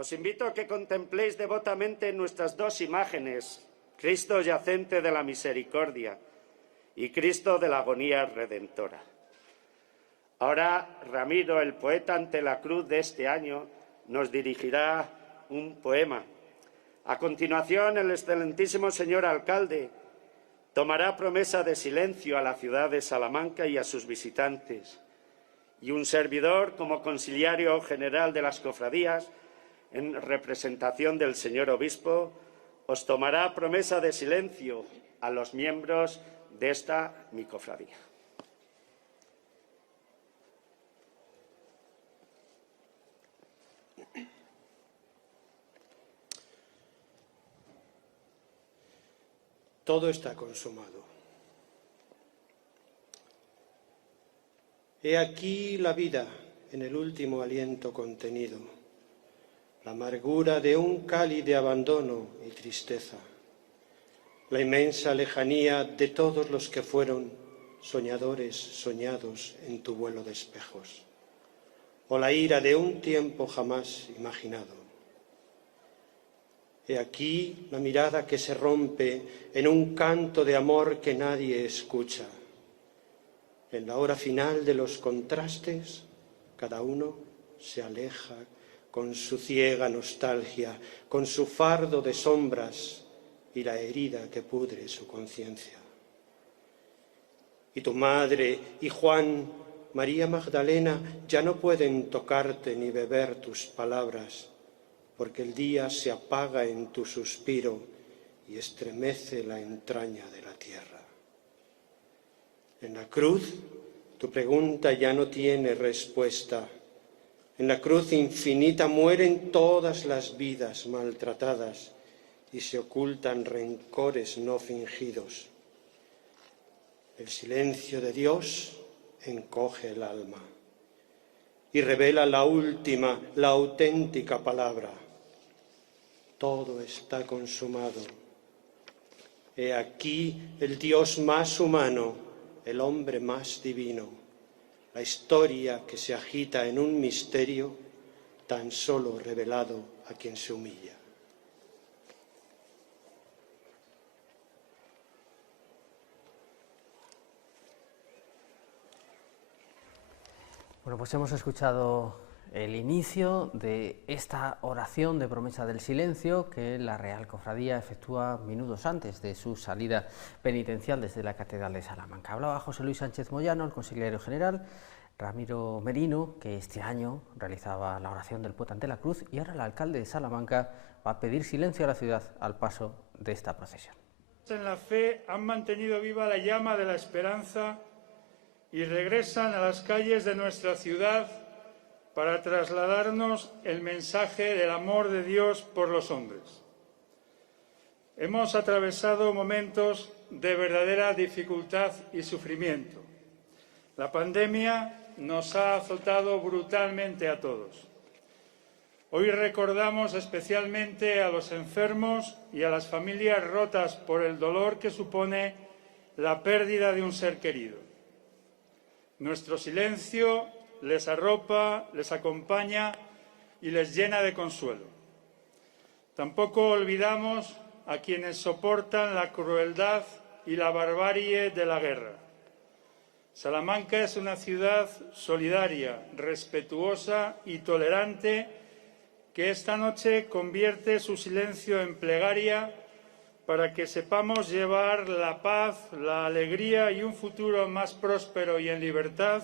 Os invito a que contempléis devotamente nuestras dos imágenes, Cristo yacente de la misericordia y Cristo de la agonía redentora. Ahora Ramiro, el poeta ante la cruz de este año, nos dirigirá un poema. A continuación, el excelentísimo señor alcalde tomará promesa de silencio a la ciudad de Salamanca y a sus visitantes, y un servidor, como conciliario general de las cofradías, en representación del señor obispo, os tomará promesa de silencio a los miembros de esta mi cofradía. Todo está consumado. He aquí la vida en el último aliento contenido, la amargura de un cáliz de abandono y tristeza, la inmensa lejanía de todos los que fueron soñadores soñados en tu vuelo de espejos, o la ira de un tiempo jamás imaginado. He aquí la mirada que se rompe en un canto de amor que nadie escucha. En la hora final de los contrastes, cada uno se aleja con su ciega nostalgia, con su fardo de sombras y la herida que pudre su conciencia. Y tu madre y Juan, María Magdalena, ya no pueden tocarte ni beber tus palabras, porque el día se apaga en tu suspiro y estremece la entraña de la tierra. En la cruz, tu pregunta ya no tiene respuesta. En la cruz infinita mueren todas las vidas maltratadas y se ocultan rencores no fingidos. El silencio de Dios encoge el alma y revela la última, la auténtica palabra. Todo está consumado. He aquí el Dios más humano, el hombre más divino, la historia que se agita en un misterio tan solo revelado a quien se humilla. Bueno, pues hemos escuchado el inicio de esta oración de promesa del silencio que la Real Cofradía efectúa minutos antes de su salida penitencial desde la Catedral de Salamanca. Hablaba José Luis Sánchez Moyano, el consiliario general, Ramiro Merino, que este año realizaba la oración del poeta ante la cruz, y ahora el alcalde de Salamanca va a pedir silencio a la ciudad al paso de esta procesión. En la fe han mantenido viva la llama de la esperanza y regresan a las calles de nuestra ciudad para trasladarnos el mensaje del amor de Dios por los hombres. Hemos atravesado momentos de verdadera dificultad y sufrimiento. La pandemia nos ha azotado brutalmente a todos. Hoy recordamos especialmente a los enfermos y a las familias rotas por el dolor que supone la pérdida de un ser querido. Nuestro silencio les arropa, les acompaña y les llena de consuelo. Tampoco olvidamos a quienes soportan la crueldad y la barbarie de la guerra. Salamanca es una ciudad solidaria, respetuosa y tolerante que esta noche convierte su silencio en plegaria para que sepamos llevar la paz, la alegría y un futuro más próspero y en libertad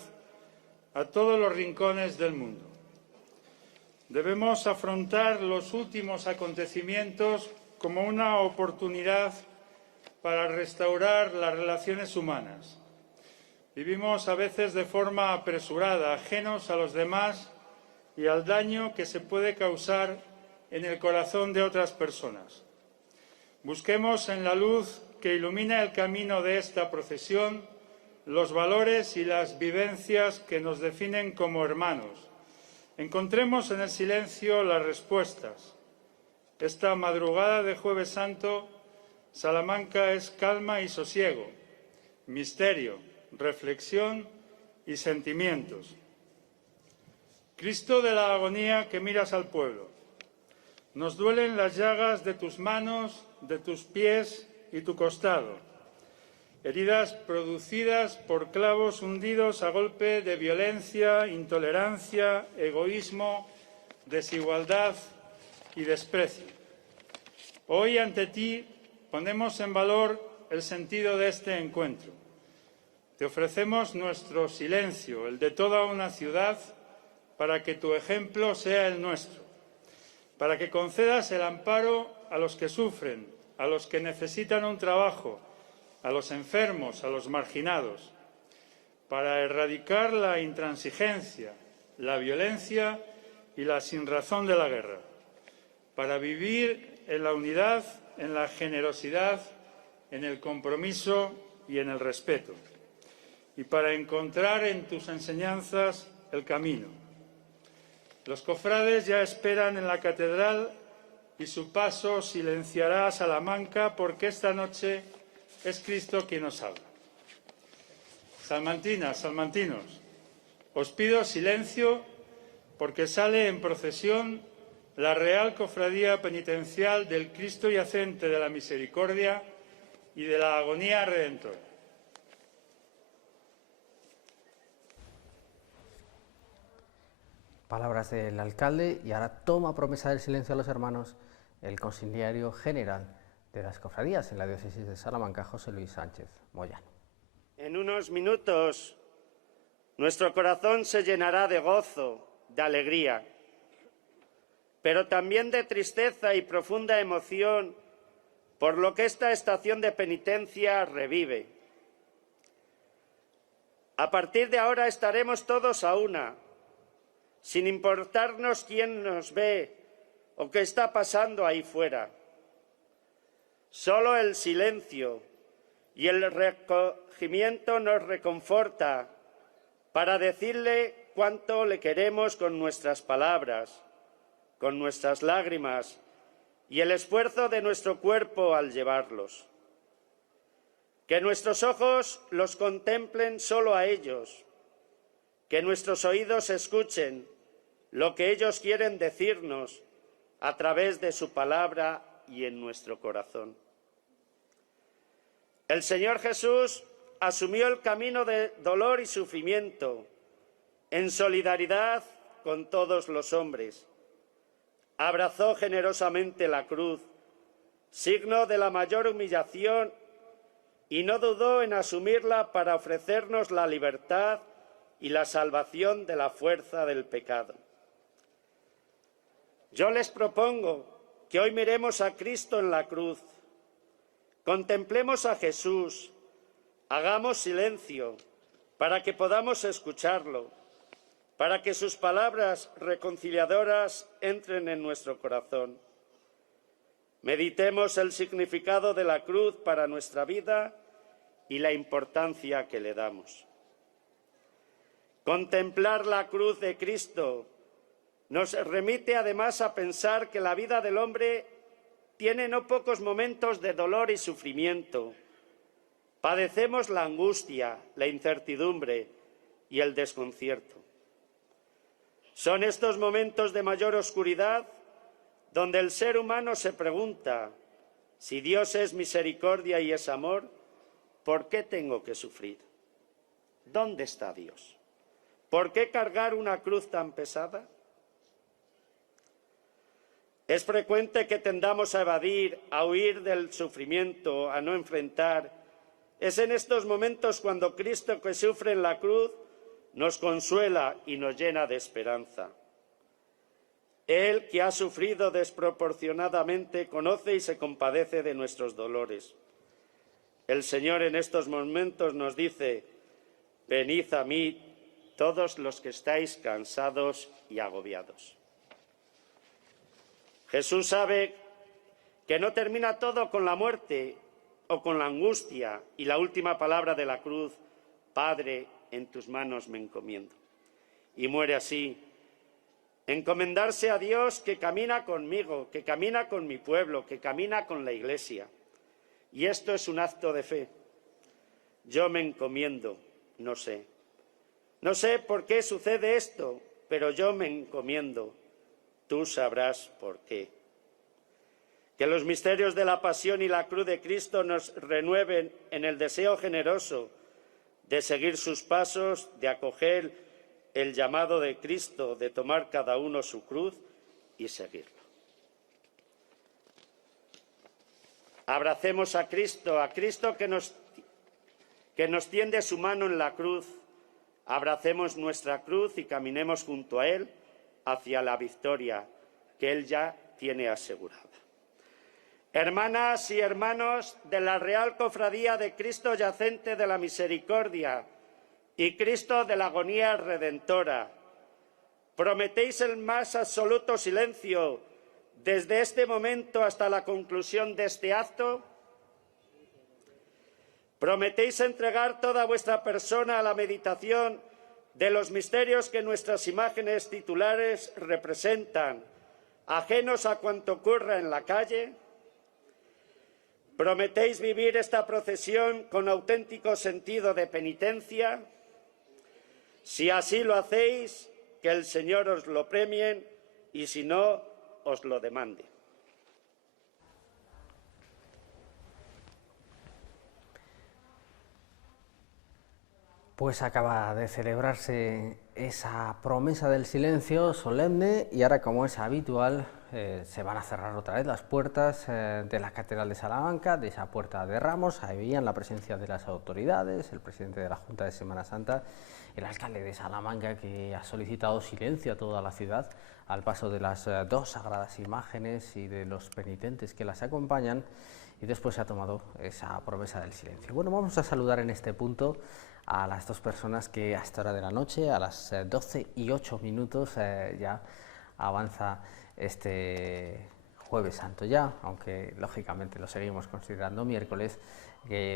a todos los rincones del mundo. Debemos afrontar los últimos acontecimientos como una oportunidad para restaurar las relaciones humanas. Vivimos a veces de forma apresurada, ajenos a los demás y al daño que se puede causar en el corazón de otras personas. Busquemos en la luz que ilumina el camino de esta procesión los valores y las vivencias que nos definen como hermanos. Encontremos en el silencio las respuestas. Esta madrugada de Jueves Santo, Salamanca es calma y sosiego, misterio, reflexión y sentimientos. Cristo de la agonía que miras al pueblo, nos duelen las llagas de tus manos, de tus pies y tu costado, heridas producidas por clavos hundidos a golpe de violencia, intolerancia, egoísmo, desigualdad y desprecio. Hoy ante ti ponemos en valor el sentido de este encuentro. Te ofrecemos nuestro silencio, el de toda una ciudad, para que tu ejemplo sea el nuestro, para que concedas el amparo a los que sufren, a los que necesitan un trabajo, a los enfermos, a los marginados, para erradicar la intransigencia, la violencia y la sinrazón de la guerra, para vivir en la unidad, en la generosidad, en el compromiso y en el respeto, y para encontrar en tus enseñanzas el camino. Los cofrades ya esperan en la catedral y su paso silenciará a Salamanca, porque esta noche es Cristo quien nos habla. Salmantinas, salmantinos, os pido silencio porque sale en procesión la Real Cofradía Penitencial del Cristo Yacente de la Misericordia y de la Agonía Redentora. Palabras del alcalde, y ahora toma promesa del silencio a los hermanos el consiliario general de las cofradías en la diócesis de Salamanca, José Luis Sánchez Moyano. En unos minutos nuestro corazón se llenará de gozo, de alegría, pero también de tristeza y profunda emoción por lo que esta estación de penitencia revive. A partir de ahora estaremos todos a una, sin importarnos quién nos ve o qué está pasando ahí fuera. Solo el silencio y el recogimiento nos reconforta para decirle cuánto le queremos con nuestras palabras, con nuestras lágrimas y el esfuerzo de nuestro cuerpo al llevarlos. Que nuestros ojos los contemplen solo a ellos, que nuestros oídos escuchen lo que ellos quieren decirnos a través de su palabra y en nuestro corazón. El Señor Jesús asumió el camino de dolor y sufrimiento en solidaridad con todos los hombres. Abrazó generosamente la cruz, signo de la mayor humillación, y no dudó en asumirla para ofrecernos la libertad y la salvación de la fuerza del pecado. Yo les propongo que hoy miremos a Cristo en la cruz, contemplemos a Jesús, hagamos silencio para que podamos escucharlo, para que sus palabras reconciliadoras entren en nuestro corazón. Meditemos el significado de la cruz para nuestra vida y la importancia que le damos. Contemplar la cruz de Cristo nos remite además a pensar que la vida del hombre tiene no pocos momentos de dolor y sufrimiento. Padecemos la angustia, la incertidumbre y el desconcierto. Son estos momentos de mayor oscuridad donde el ser humano se pregunta: si Dios es misericordia y es amor, ¿por qué tengo que sufrir? ¿Dónde está Dios? ¿Por qué cargar una cruz tan pesada? Es frecuente que tendamos a evadir, a huir del sufrimiento, a no enfrentar. Es en estos momentos cuando Cristo, que sufre en la cruz, nos consuela y nos llena de esperanza. Él, que ha sufrido desproporcionadamente, conoce y se compadece de nuestros dolores. El Señor en estos momentos nos dice: venid a mí todos los que estáis cansados y agobiados. Jesús sabe que no termina todo con la muerte o con la angustia y la última palabra de la cruz: Padre, en tus manos me encomiendo. Y muere así. Encomendarse a Dios, que camina conmigo, que camina con mi pueblo, que camina con la Iglesia. Y esto es un acto de fe. Yo me encomiendo, no sé. No sé por qué sucede esto, pero yo me encomiendo. Tú sabrás por qué. Que los misterios de la pasión y la cruz de Cristo nos renueven en el deseo generoso de seguir sus pasos, de acoger el llamado de Cristo, de tomar cada uno su cruz y seguirlo. Abracemos a Cristo que nos tiende su mano en la cruz. Abracemos nuestra cruz y caminemos junto a Él hacia la victoria que Él ya tiene asegurada. Hermanas y hermanos de la Real Cofradía de Cristo Yacente de la Misericordia y Cristo de la Agonía Redentora, ¿prometéis el más absoluto silencio desde este momento hasta la conclusión de este acto? ¿Prometéis entregar toda vuestra persona a la meditación de los misterios que nuestras imágenes titulares representan, ajenos a cuanto ocurra en la calle? ¿Prometéis vivir esta procesión con auténtico sentido de penitencia? Si así lo hacéis, que el Señor os lo premie y si no, os lo demande. Pues acaba de celebrarse esa promesa del silencio solemne y ahora, como es habitual, se van a cerrar otra vez las puertas de la Catedral de Salamanca, de esa puerta de Ramos. Ahí veían la presencia de las autoridades, el presidente de la Junta de Semana Santa, el alcalde de Salamanca, que ha solicitado silencio a toda la ciudad al paso de las dos sagradas imágenes y de los penitentes que las acompañan, y después se ha tomado esa promesa del silencio. Bueno, vamos a saludar en este punto a las dos personas que a esta hora de la noche, a las 12:08, ya avanza este Jueves Santo ya, aunque lógicamente lo seguimos considerando miércoles,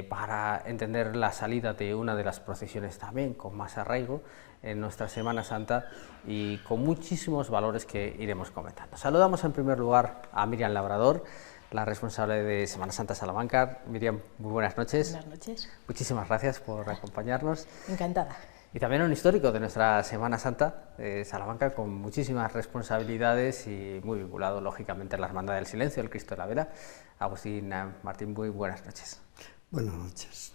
para entender la salida de una de las procesiones también con más arraigo en nuestra Semana Santa y con muchísimos valores que iremos comentando. Saludamos en primer lugar a Miriam Labrador, la responsable de Semana Santa Salamanca. Miriam, muy buenas noches. Buenas noches. Muchísimas gracias por acompañarnos. Encantada. Y también un histórico de nuestra Semana Santa, Salamanca, con muchísimas responsabilidades y muy vinculado, lógicamente, a la Hermandad del Silencio, el Cristo de la Vera. Agustín Martín, muy buenas noches. Buenas noches.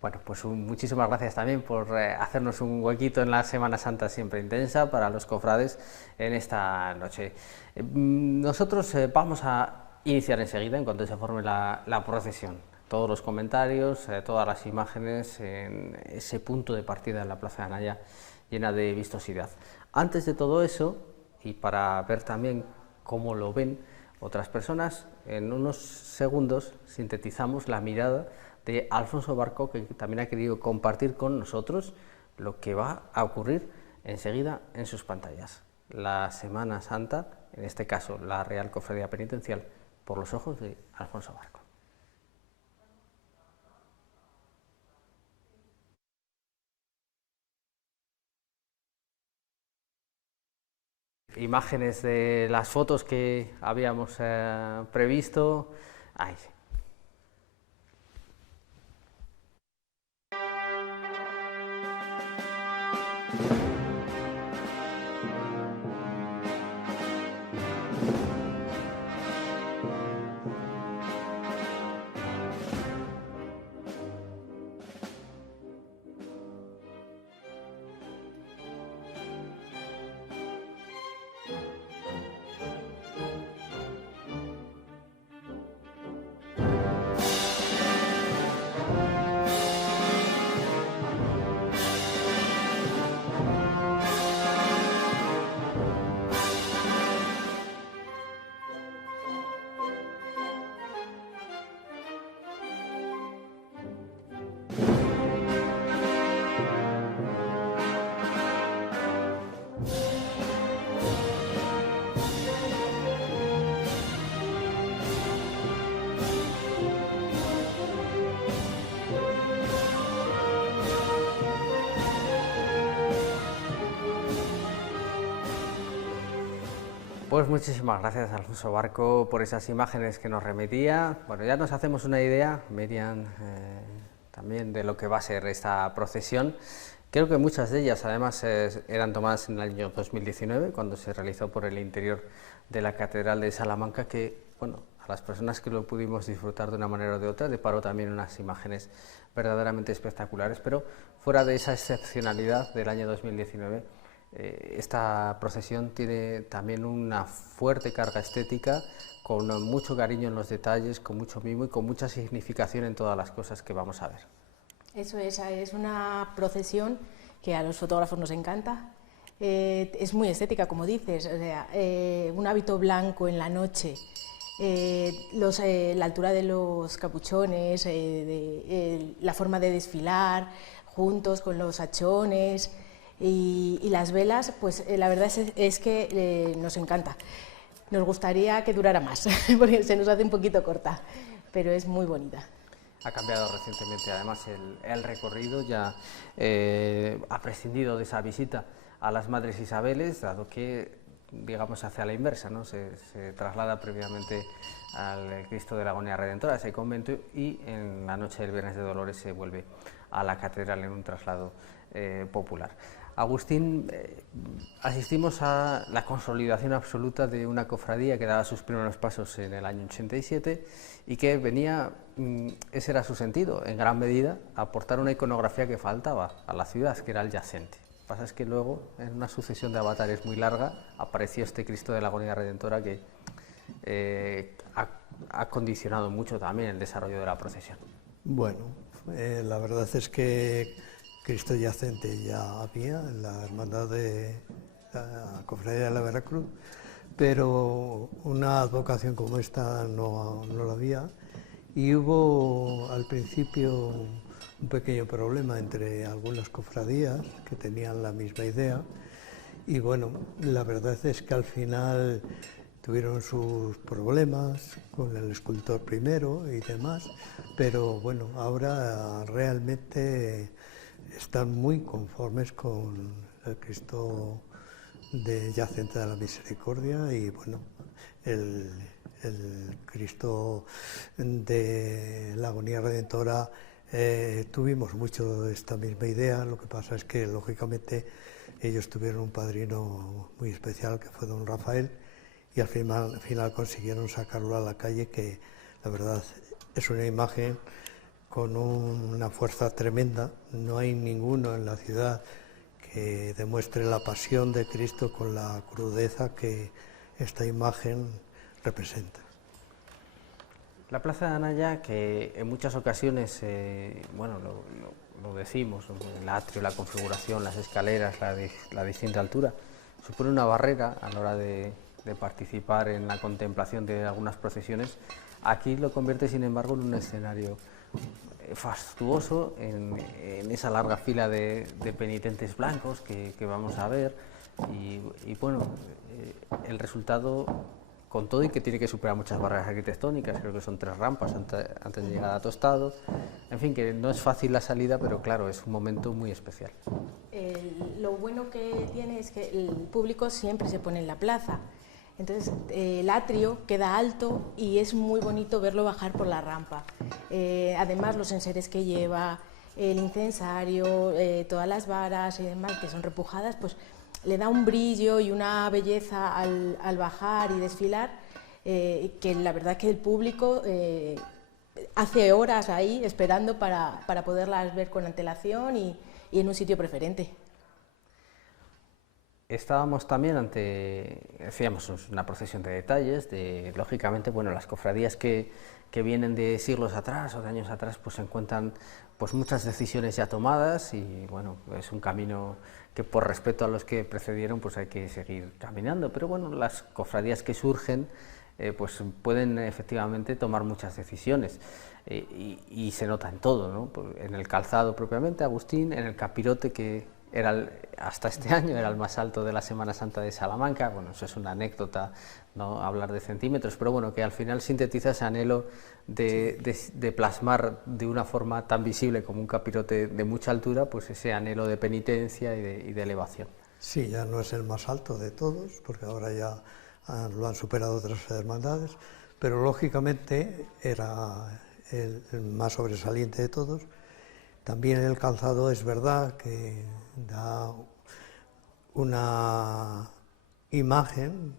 Bueno, pues muchísimas gracias también por hacernos un huequito en la Semana Santa siempre intensa para los cofrades en esta noche. Nosotros vamos a iniciar enseguida, en cuanto se forme la procesión, todos los comentarios, todas las imágenes en ese punto de partida en la Plaza de Anaya llena de vistosidad. Antes de todo eso, y para ver también cómo lo ven otras personas, en unos segundos sintetizamos la mirada de Alfonso Barco, que también ha querido compartir con nosotros lo que va a ocurrir enseguida en sus pantallas. La Semana Santa, en este caso la Real Cofradía Penitencial, por los ojos de Alfonso Barco. Imágenes de las fotos que habíamos previsto. Ahí sí. Pues muchísimas gracias, Alfonso Barco, por esas imágenes que nos remitía. Bueno, ya nos hacemos una idea, Miriam, también de lo que va a ser esta procesión. Creo que muchas de ellas, además, eran tomadas en el año 2019, cuando se realizó por el interior de la Catedral de Salamanca, que, bueno, las personas que lo pudimos disfrutar de una manera o de otra, deparó también unas imágenes verdaderamente espectaculares, pero fuera de esa excepcionalidad del año 2019, esta procesión tiene también una fuerte carga estética, con mucho cariño en los detalles, con mucho mimo y con mucha significación en todas las cosas que vamos a ver. Eso es una procesión que a los fotógrafos nos encanta. Es muy estética, como dices, o sea, un hábito blanco en la noche, la altura de los capuchones, la forma de desfilar juntos con los hachones y las velas, pues la verdad es que nos encanta. Nos gustaría que durara más, porque se nos hace un poquito corta, pero es muy bonita. Ha cambiado recientemente además el recorrido, ya ha prescindido de esa visita a las Madres Isabeles, dado que, digamos, hacia la inversa, ¿no? Se traslada previamente al Cristo de la Agonía Redentora, ese convento, y en la noche del Viernes de Dolores se vuelve a la catedral en un traslado popular. Agustín, asistimos a la consolidación absoluta de una cofradía que daba sus primeros pasos en el año 87 y que venía, ese era su sentido, en gran medida, aportar una iconografía que faltaba a la ciudad, que era el yacente. Lo que pasa es que luego, en una sucesión de avatares muy larga, apareció este Cristo de la Agonía Redentora que ha condicionado mucho también el desarrollo de la procesión. Bueno, la verdad es que Cristo yacente ya había en la hermandad de la Cofradía de la Veracruz, pero una advocación como esta no la había, y hubo al principio un pequeño problema entre algunas cofradías que tenían la misma idea, y bueno, la verdad es que al final tuvieron sus problemas con el escultor primero y demás, pero bueno, ahora realmente están muy conformes con el Cristo de Yacente de la Misericordia y bueno, el Cristo de la Agonía Redentora. Tuvimos mucho esta misma idea, lo que pasa es que lógicamente ellos tuvieron un padrino muy especial que fue don Rafael, y al final consiguieron sacarlo a la calle, que la verdad es una imagen con una fuerza tremenda. No hay ninguno en la ciudad que demuestre la pasión de Cristo con la crudeza que esta imagen representa. La Plaza de Anaya, que en muchas ocasiones, bueno, lo decimos, el atrio, la configuración, las escaleras, la distinta altura, supone una barrera a la hora de participar en la contemplación de algunas procesiones. Aquí lo convierte, sin embargo, en un escenario fastuoso, en esa larga fila de penitentes blancos que vamos a ver, y bueno, el resultado, con todo y que tiene que superar muchas barreras arquitectónicas, creo que son 3 rampas antes de llegar a Tostado, en fin, que no es fácil la salida, pero claro, es un momento muy especial. Lo bueno que tiene es que el público siempre se pone en la plaza. Entonces el atrio queda alto y es muy bonito verlo bajar por la rampa. Además los enseres que lleva, el incensario, todas las varas y demás que son repujadas, pues le da un brillo y una belleza al bajar y desfilar, que la verdad que el público hace horas ahí esperando para poderlas ver con antelación y en un sitio preferente. Estábamos también decíamos, una procesión de detalles, lógicamente, bueno, las cofradías que vienen de siglos atrás o de años atrás, pues se encuentran pues muchas decisiones ya tomadas, y bueno, es un camino que por respeto a los que precedieron pues hay que seguir caminando, pero bueno, las cofradías que surgen pues pueden efectivamente tomar muchas decisiones, y se nota en todo, ¿no? En el calzado propiamente, Agustín, en el capirote, que hasta este año era el más alto de la Semana Santa de Salamanca. Bueno, eso es una anécdota, no hablar de centímetros, pero bueno, que al final sintetiza ese anhelo de plasmar de una forma tan visible como un capirote de mucha altura, pues ese anhelo de penitencia y de elevación. Sí, ya no es el más alto de todos, porque ahora ya lo han superado otras hermandades, pero lógicamente era el más sobresaliente de todos. También el calzado es verdad que da una imagen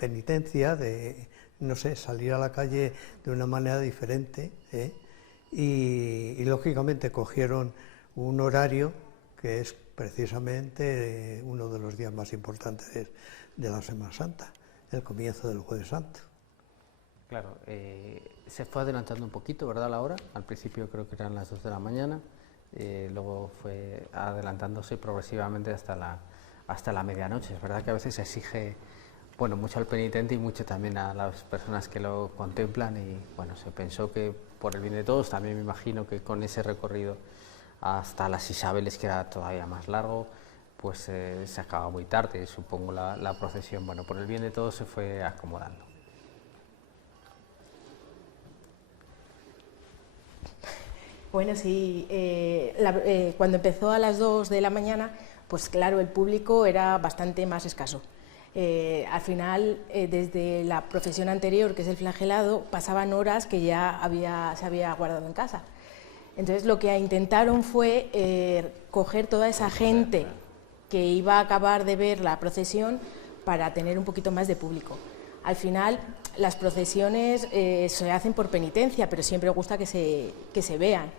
penitencia, de, no sé, salir a la calle de una manera diferente, y lógicamente cogieron un horario que es precisamente uno de los días más importantes de la Semana Santa, el comienzo del Jueves Santo. Claro, se fue adelantando un poquito, ¿verdad, la hora? Al principio creo que eran las 2 de la mañana, luego fue adelantándose progresivamente hasta la medianoche. Es verdad que a veces se exige, bueno, mucho al penitente y mucho también a las personas que lo contemplan, y bueno, se pensó que por el bien de todos, también me imagino que con ese recorrido hasta las Isabeles, que era todavía más largo, pues se acababa muy tarde, supongo, la procesión. Bueno, por el bien de todos se fue acomodando. Bueno, sí, cuando empezó a las 2 de la mañana, pues claro, el público era bastante más escaso. Al final, desde la procesión anterior, que es el flagelado, pasaban horas que ya se había guardado en casa. Entonces lo que intentaron fue coger toda esa gente que iba a acabar de ver la procesión para tener un poquito más de público. Al final, las procesiones se hacen por penitencia, pero siempre gusta que se vean.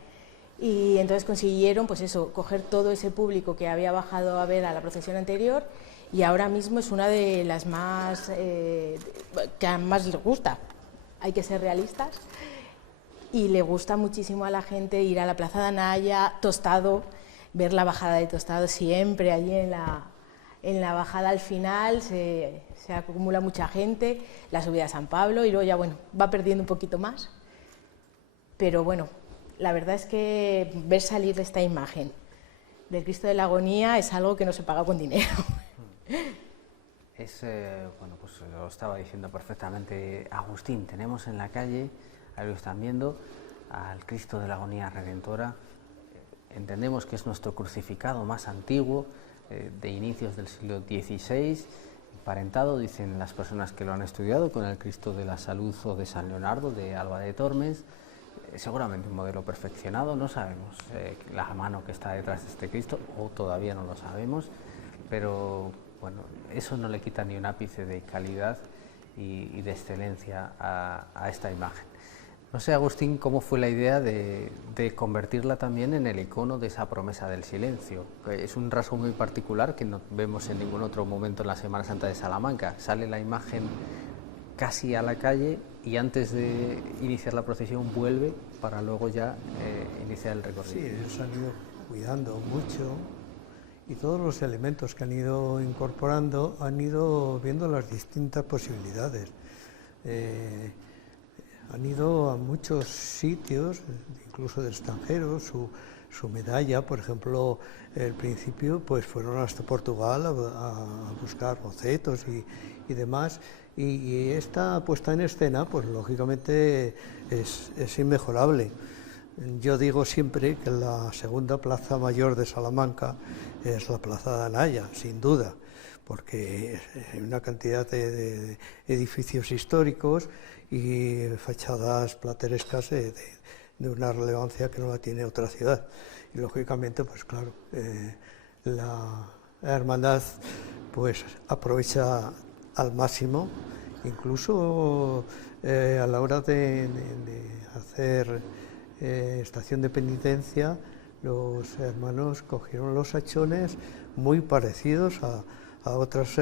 Y entonces consiguieron, pues eso, coger todo ese público que había bajado a ver a la procesión anterior, y ahora mismo es una de las más que más les gusta. Hay que ser realistas, y le gusta muchísimo a la gente ir a la Plaza de Anaya, Tostado, ver la bajada de Tostado siempre allí en la bajada al final. Se acumula mucha gente, la subida a San Pablo, y luego ya, bueno, va perdiendo un poquito más. Pero bueno, la verdad es que ver salir esta imagen del Cristo de la Agonía es algo que no se paga con dinero. Bueno, pues lo estaba diciendo perfectamente Agustín. Tenemos en la calle, ahí lo están viendo, al Cristo de la Agonía Redentora. Entendemos que es nuestro crucificado más antiguo, de inicios del siglo XVI, emparentado, dicen las personas que lo han estudiado, con el Cristo de la Salud o de San Leonardo, de Alba de Tormes. Seguramente un modelo perfeccionado, no sabemos la mano que está detrás de este Cristo, o todavía no lo sabemos, pero bueno, eso no le quita ni un ápice de calidad y de excelencia a esta imagen. No sé, Agustín, cómo fue la idea de convertirla también en el icono de esa promesa del silencio. Es un rasgo muy particular que no vemos en ningún otro momento en la Semana Santa de Salamanca. Sale la imagen casi a la calle y antes de iniciar la procesión vuelve para luego ya iniciar el recorrido. Sí, ellos han ido cuidando mucho, y todos los elementos que han ido incorporando han ido viendo las distintas posibilidades. Han ido a muchos sitios, incluso de extranjeros. Su medalla, por ejemplo, al principio pues fueron hasta Portugal a buscar bocetos y demás, y esta puesta en escena pues lógicamente es inmejorable. Yo digo siempre que la segunda plaza mayor de Salamanca es la Plaza de Anaya, sin duda, porque hay una cantidad de edificios históricos y fachadas platerescas de una relevancia que no la tiene otra ciudad. Y lógicamente, pues claro, la hermandad pues aprovecha al máximo, incluso a la hora de hacer estación de penitencia. Los hermanos cogieron los hachones muy parecidos a otras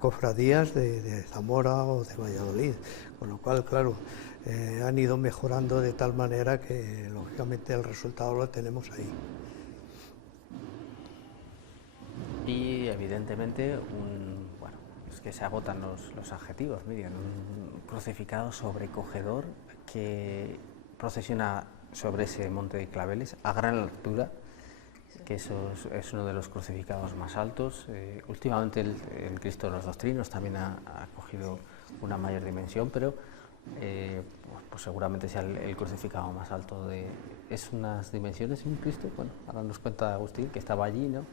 cofradías de Zamora o de Valladolid, con lo cual, claro, han ido mejorando de tal manera que lógicamente el resultado lo tenemos ahí. Y evidentemente, bueno, es que se agotan los adjetivos, Miriam, un crucificado sobrecogedor que procesiona sobre ese monte de Claveles a gran altura, que eso es uno de los crucificados más altos. Últimamente el Cristo de los Dos Trinos también ha cogido una mayor dimensión, pero pues seguramente sea el crucificado más alto. Es unas dimensiones, un Cristo, bueno, ahora nos cuenta Agustín, que estaba allí, ¿no?,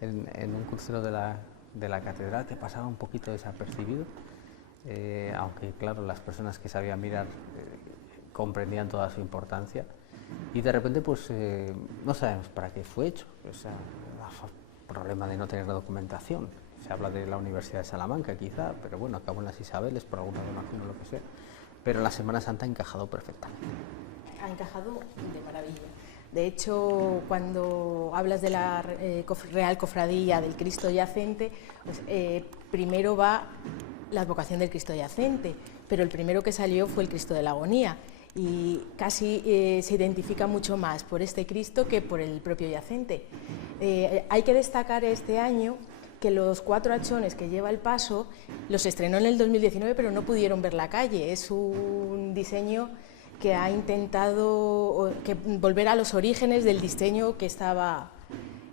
en un crucero de la catedral, que pasaba un poquito desapercibido, aunque claro, las personas que sabían mirar comprendían toda su importancia. Y de repente, pues no sabemos para qué fue hecho. O sea, problema de no tener documentación. se habla de la Universidad de Salamanca quizá, pero bueno, acabó en las Isabeles por alguna donación o lo que sea, pero la Semana Santa ha encajado perfectamente. Ha encajado de maravilla. De hecho, cuando hablas de la Real Cofradía del Cristo Yacente, pues, primero va la advocación del Cristo Yacente, pero el primero que salió fue el Cristo de la Agonía, y casi se identifica mucho más por este Cristo que por el propio yacente. Hay que destacar este año que los 4 hachones que lleva el paso los estrenó en el 2019, pero no pudieron ver la calle. Es un diseño que ha intentado volver a los orígenes del diseño que estaba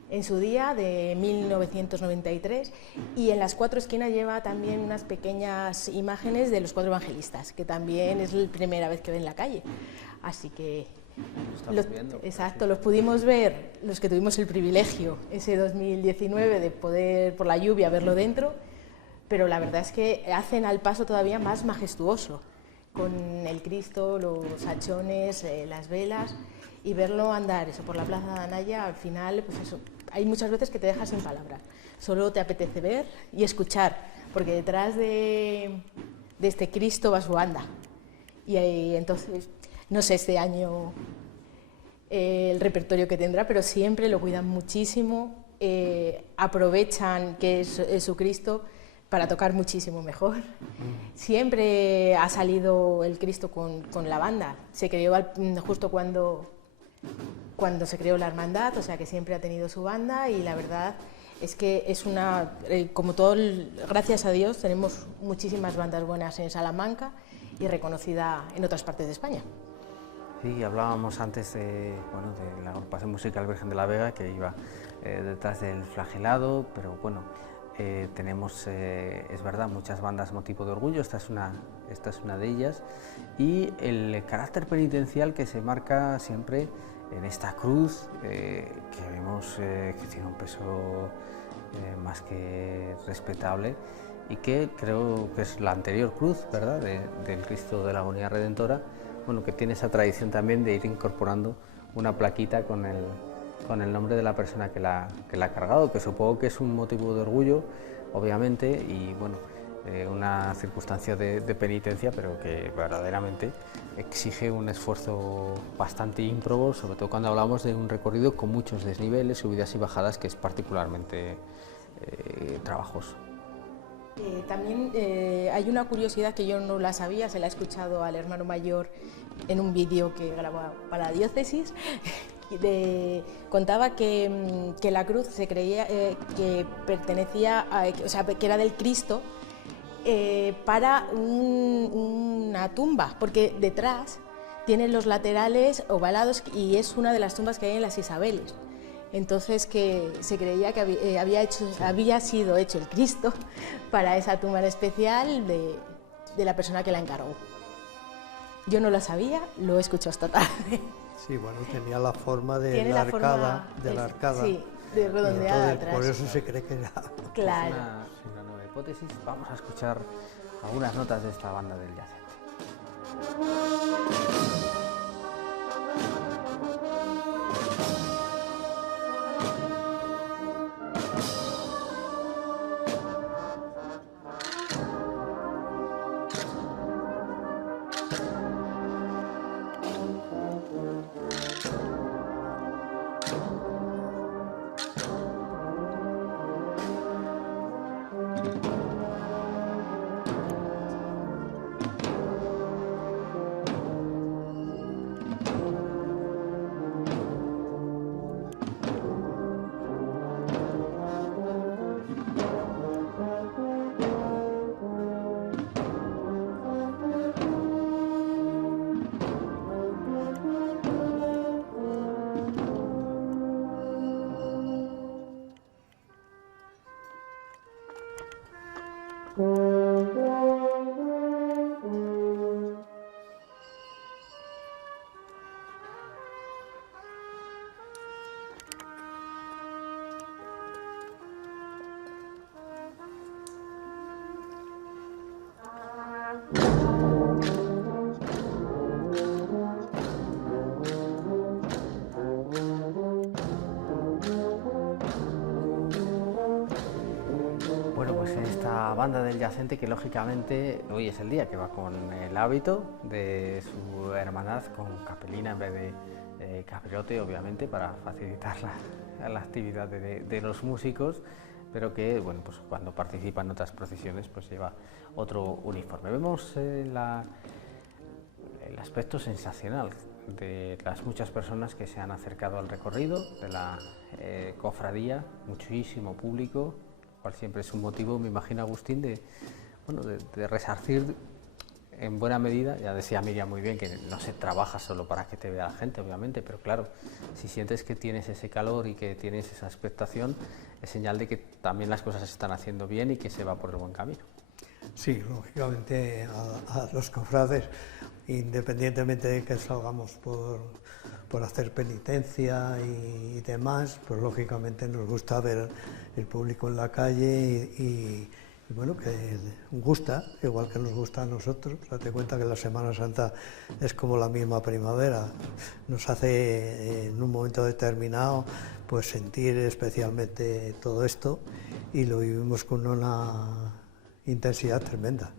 en su día, de 1993, y en las 4 esquinas lleva también unas pequeñas imágenes de los 4 evangelistas, que también es la primera vez que ven la calle. Así que los pudimos ver, los que tuvimos el privilegio ese 2019 de poder, por la lluvia, verlo dentro, pero la verdad es que hacen al paso todavía más majestuoso, con el Cristo, los hachones, las velas, y verlo andar eso por la Plaza de Anaya, al final, pues eso, hay muchas veces que te dejas sin palabras, solo te apetece ver y escuchar, porque detrás de este Cristo va su banda, y entonces, no sé este año el repertorio que tendrá, pero siempre lo cuidan muchísimo, aprovechan que es su Cristo para tocar muchísimo mejor. Siempre ha salido el Cristo con la banda, se creó justo cuando se creó la hermandad, o sea que siempre ha tenido su banda, y la verdad es que es como todo, gracias a Dios, tenemos muchísimas bandas buenas en Salamanca y reconocida en otras partes de España. Sí, hablábamos antes de la agrupación musical Virgen de la Vega, que iba detrás del flagelado, pero bueno, tenemos, es verdad, muchas bandas motivo de orgullo, esta es una de ellas, y el carácter penitencial que se marca siempre en esta cruz, que vemos que tiene un peso más que respetable, y que creo que es la anterior cruz, ¿verdad?, del Cristo de la Agonía Redentora, bueno, que tiene esa tradición también de ir incorporando una plaquita con el nombre de la persona que la ha cargado, que supongo que es un motivo de orgullo, obviamente, y bueno, una circunstancia de penitencia, pero que verdaderamente exige un esfuerzo bastante ímprobo, sobre todo cuando hablamos de un recorrido con muchos desniveles, subidas y bajadas, que es particularmente trabajoso. También hay una curiosidad que yo no la sabía, se la he escuchado al hermano mayor en un vídeo que grabó para la diócesis. Contaba que la cruz se creía que pertenecía, o sea, que era del Cristo para una tumba, porque detrás tienen los laterales ovalados y es una de las tumbas que hay en las Isabeles. Entonces que se creía que había sido hecho el Cristo para esa tumba en especial de la persona que la encargó. Yo no lo sabía, lo he escuchado esta tarde. Sí, bueno, tenía la forma de la arcada. Sí, de redondeada atrás. Por eso se cree que era. Claro. Es una nueva hipótesis. Vamos a escuchar algunas notas de esta banda del Yacente. banda del Yacente, que lógicamente hoy es el día que va con el hábito de su hermandad, con capelina en vez de capirote, obviamente, para facilitar la actividad de los músicos, pero que, bueno, pues cuando participa en otras procesiones pues lleva otro uniforme. Vemos el aspecto sensacional de las muchas personas que se han acercado al recorrido de la cofradía, muchísimo público, cual siempre es un motivo, me imagino, Agustín, de resarcir en buena medida. Ya decía Miriam muy bien que no se trabaja solo para que te vea la gente, obviamente, pero claro, si sientes que tienes ese calor y que tienes esa expectación, es señal de que también las cosas se están haciendo bien y que se va por el buen camino. Sí, lógicamente a los cofrades, independientemente de que salgamos por hacer penitencia y demás, pues lógicamente nos gusta ver el público en la calle y bueno, que gusta, igual que nos gusta a nosotros. Date cuenta que la Semana Santa es como la misma primavera, nos hace en un momento determinado pues sentir especialmente todo esto y lo vivimos con una intensidad tremenda.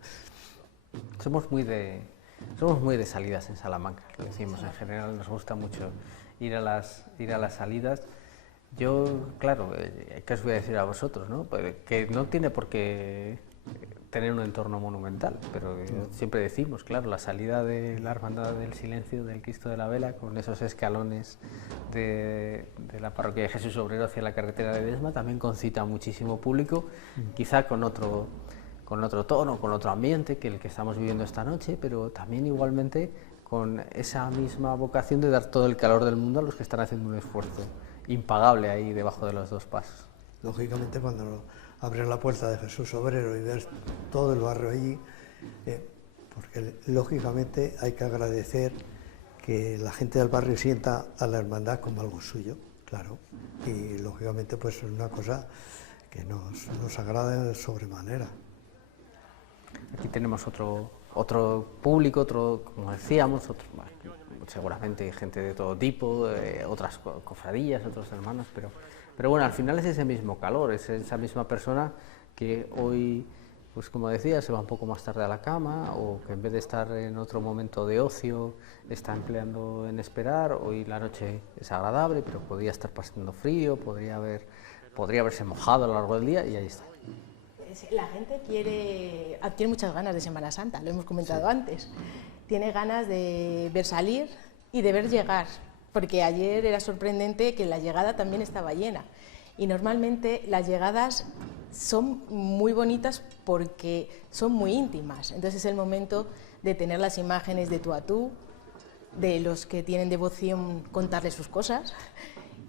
Somos muy de salidas en Salamanca, lo decimos en general, nos gusta mucho ir a las salidas. Yo, claro, ¿qué os voy a decir a vosotros, no? Pues que no tiene por qué tener un entorno monumental, pero siempre decimos, claro, la salida de la Hermandad del Silencio del Cristo de la Vela, con esos escalones de la parroquia de Jesús Obrero hacia la carretera de Desma, también concita muchísimo público, quizá con otro tono, con otro ambiente que el que estamos viviendo esta noche, pero también igualmente con esa misma vocación de dar todo el calor del mundo a los que están haciendo un esfuerzo impagable ahí debajo de los dos pasos. Lógicamente, cuando abres la puerta de Jesús Obrero y ves todo el barrio allí, porque lógicamente hay que agradecer que la gente del barrio sienta a la hermandad como algo suyo, claro, y lógicamente pues es una cosa que nos agrada de sobremanera. Aquí tenemos otro público, como decíamos, seguramente gente de todo tipo, otras cofradías, otros hermanos, pero bueno, al final es ese mismo calor, es esa misma persona que hoy, pues como decía, se va un poco más tarde a la cama, o que en vez de estar en otro momento de ocio está empleando en esperar. Hoy la noche es agradable, pero podría estar pasando frío, podría haberse mojado a lo largo del día, y ahí está. La gente tiene muchas ganas de Semana Santa, lo hemos comentado antes. Tiene ganas de ver salir y de ver llegar, porque ayer era sorprendente que la llegada también estaba llena. Y normalmente las llegadas son muy bonitas porque son muy íntimas. Entonces es el momento de tener las imágenes de tú a tú, de los que tienen devoción contarles sus cosas,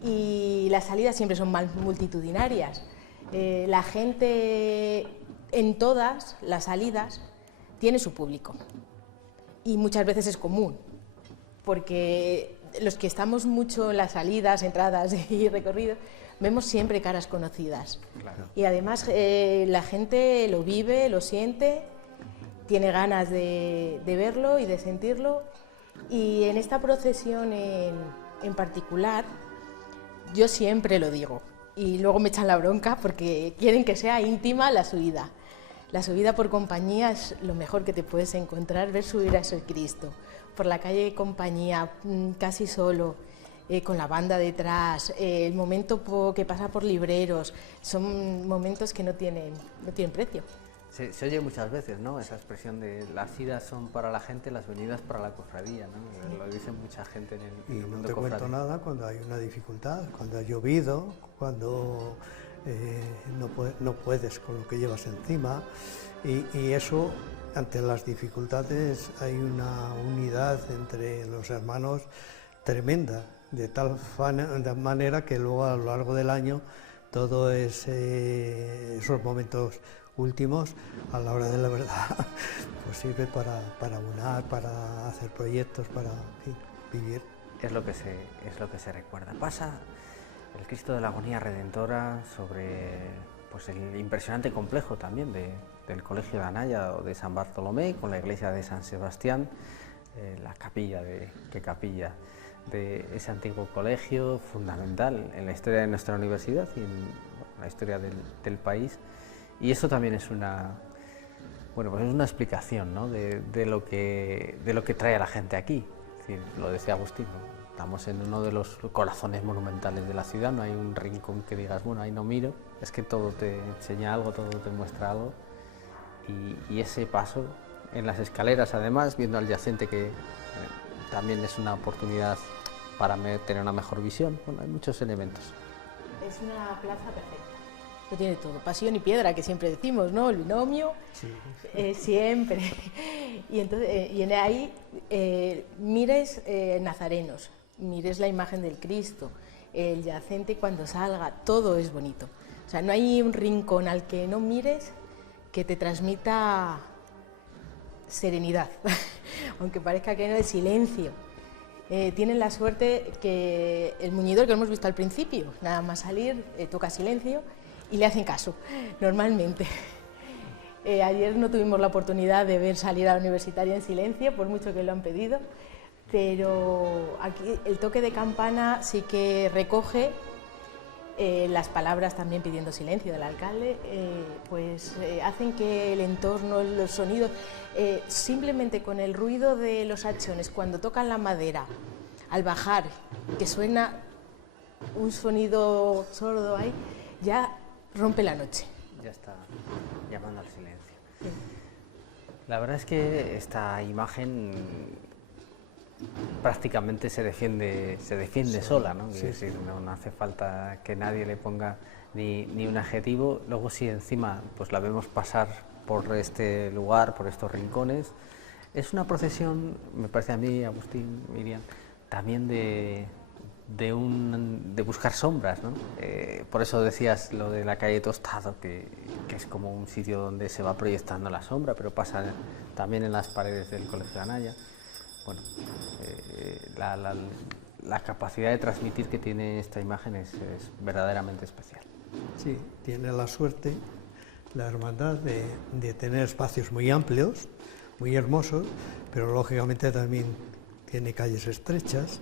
y las salidas siempre son más multitudinarias. La gente en todas las salidas tiene su público y muchas veces es común, porque los que estamos mucho en las salidas, entradas y recorridos, vemos siempre caras conocidas. Claro. Y además la gente lo vive, lo siente, tiene ganas de verlo y de sentirlo, y en esta procesión en particular yo siempre lo digo. Y luego me echan la bronca porque quieren que sea íntima la subida. La subida por compañía es lo mejor que te puedes encontrar, ver subir a Jesucristo. Por la calle de compañía, casi solo, con la banda detrás, el momento que pasa por libreros, son momentos que no tienen precio. Se oye muchas veces, ¿no?, esa expresión de las idas son para la gente, las venidas para la cofradía, ¿no? Lo dice mucha gente en el mundo no te cofradía. cuento nada cuando hay una dificultad, cuando ha llovido, cuando no puedes con lo que llevas encima, y eso, ante las dificultades, hay una unidad entre los hermanos tremenda, de tal manera que luego a lo largo del año todos esos momentos últimos, a la hora de la verdad, pues sirve para unar, para hacer proyectos, para vivir. Es lo que se recuerda. Pasa el Cristo de la Agonía Redentora sobre pues el impresionante complejo también del Colegio de Anaya o de San Bartolomé, con la iglesia de San Sebastián, la capilla de ese antiguo colegio, fundamental en la historia de nuestra universidad y en la historia del país. Y eso también es una, bueno, pues es una explicación, ¿no?, de lo que trae a la gente aquí. Es decir, lo decía Agustín, ¿no? Estamos en uno de los corazones monumentales de la ciudad, no hay un rincón que digas, bueno, ahí no miro, es que todo te enseña algo, todo te muestra algo. Y ese paso en las escaleras, además, viendo al yacente, que también es una oportunidad para tener una mejor visión. Bueno, hay muchos elementos. Es una plaza perfecta. Lo tiene todo, pasión y piedra, que siempre decimos, ¿no? El binomio, sí. Siempre. Y entonces, y ahí mires nazarenos, mires la imagen del Cristo, el yacente cuando salga, todo es bonito. O sea, no hay un rincón al que no mires que te transmita serenidad, aunque parezca que no, es silencio. Tienen la suerte que el muñidor que hemos visto al principio, nada más salir, toca silencio y le hacen caso, normalmente. Ayer no tuvimos la oportunidad de ver salir a la universitaria en silencio, por mucho que lo han pedido, pero aquí el toque de campana sí que recoge las palabras también pidiendo silencio del alcalde, hacen que el entorno, los sonidos, simplemente con el ruido de los hachones cuando tocan la madera, al bajar, que suena un sonido sordo ahí, ya rompe la noche. Ya está llamando al silencio. Sí. La verdad es que esta imagen prácticamente se defiende sí, sola, ¿no? Sí. Es decir, no hace falta que nadie le ponga ni un adjetivo. Luego, si encima pues la vemos pasar por este lugar, por estos rincones, es una procesión, me parece a mí, Agustín, Miriam, también de buscar sombras, ¿no? Por eso decías lo de la calle Tostado, que es como un sitio donde se va proyectando la sombra, pero pasa también en las paredes del Colegio de Anaya. Bueno, la capacidad de transmitir que tiene esta imagen es verdaderamente especial. Sí, tiene la suerte, la hermandad, de tener espacios muy amplios, muy hermosos, pero lógicamente también tiene calles estrechas,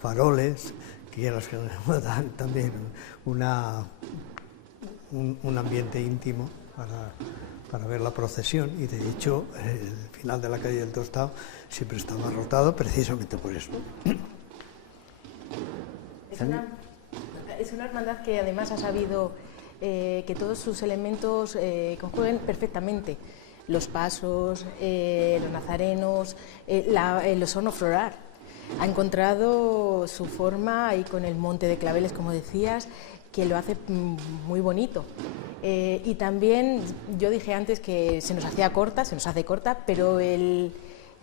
faroles, quieras que dan también un ambiente íntimo para ver la procesión, y de hecho el final de la calle del Tostado siempre está abarrotado precisamente por eso. Es una hermandad que además ha sabido que todos sus elementos conjueguen perfectamente. Los pasos, los nazarenos, el osorno floral. Ha encontrado su forma ahí con el monte de claveles, como decías, que lo hace muy bonito. Y también, yo dije antes que se nos hace corta, pero el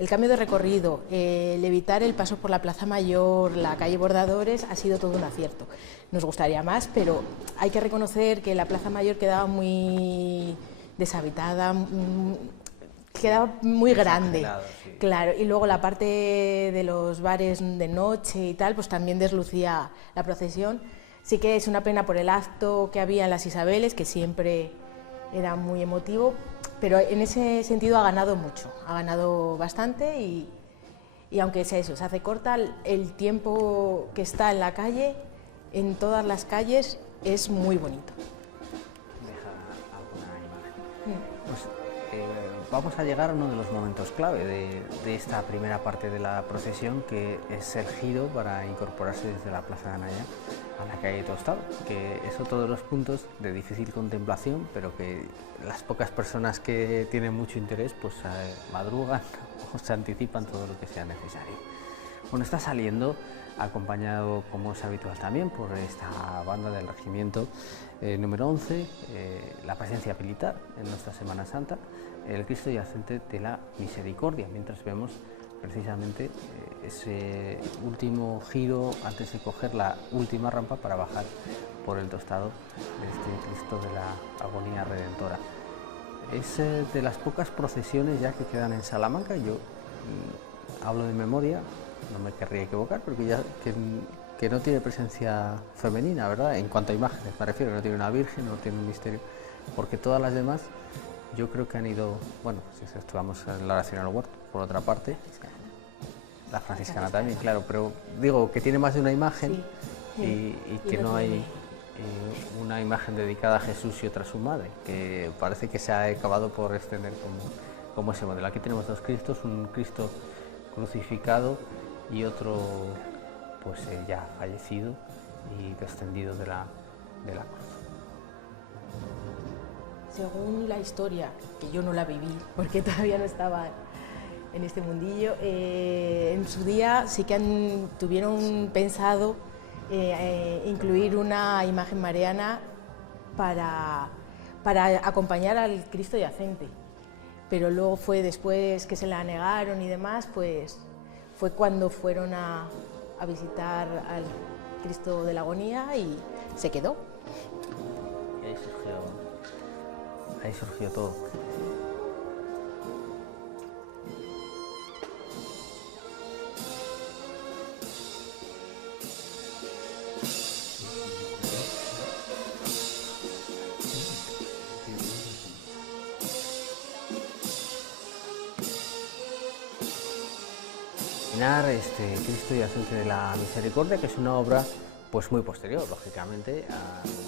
cambio de recorrido, el evitar el paso por la Plaza Mayor, la calle Bordadores, ha sido todo un acierto. Nos gustaría más, pero hay que reconocer que la Plaza Mayor quedaba muy deshabitada, quedaba muy grande, sí. Claro, y luego la parte de los bares de noche y tal, pues también deslucía la procesión. Sí que es una pena por el acto que había en las Isabeles, que siempre era muy emotivo, pero en ese sentido ha ganado mucho, ha ganado bastante, y aunque sea eso, se hace corta, el tiempo que está en la calle, en todas las calles, es muy bonito. Deja alguna imagen. Pues, vamos a llegar a uno de los momentos clave de esta primera parte de la procesión, que es el giro para incorporarse desde la Plaza de Anaya a la calle Tostado, que es otro de los puntos de difícil contemplación, pero que las pocas personas que tienen mucho interés pues madrugan o se anticipan todo lo que sea necesario. Bueno, está saliendo acompañado, como es habitual también, por esta banda del regimiento número 11, la presencia militar en nuestra Semana Santa, el Cristo Yacente de la Misericordia, mientras vemos precisamente ese último giro antes de coger la última rampa para bajar por el Tostado de este Cristo de la Agonía Redentora. Es de las pocas procesiones ya que quedan en Salamanca. Yo hablo de memoria, no me querría equivocar, porque ya que no tiene presencia femenina, ¿verdad? En cuanto a imágenes me refiero, no tiene una virgen, no tiene un misterio, porque todas las demás yo creo que han ido, bueno, si vamos en la oración al huerto, por otra parte, la franciscana también, claro, pero digo que tiene más de una imagen, sí, y que no hay una imagen dedicada a Jesús y otra a su madre, que parece que se ha acabado por extender como ese modelo. Aquí tenemos dos Cristos, un Cristo crucificado y otro pues ya fallecido y descendido de la cruz. Según la historia, que yo no la viví porque todavía no estaba en este mundillo, en su día sí que tuvieron pensado incluir una imagen mariana para acompañar al Cristo yacente, pero luego fue después que se la negaron y demás, pues fue cuando fueron a visitar al Cristo de la Agonía y se quedó. Y ahí surgió todo. Cristo yacente de la Misericordia, que es una obra pues muy posterior, lógicamente,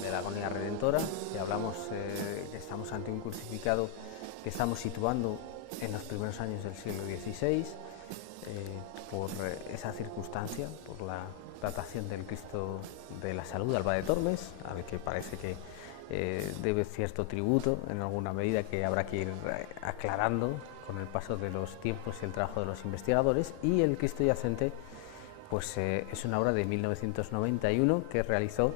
de la Agonía Redentora. Ya hablamos que estamos ante un crucificado que estamos situando en los primeros años del siglo XVI, por esa circunstancia, por la datación del Cristo de la Salud, Alba de Tormes, al que parece que debe cierto tributo en alguna medida que habrá que ir aclarando con el paso de los tiempos y el trabajo de los investigadores. Y el Cristo yacente pues es una obra de 1991 que realizó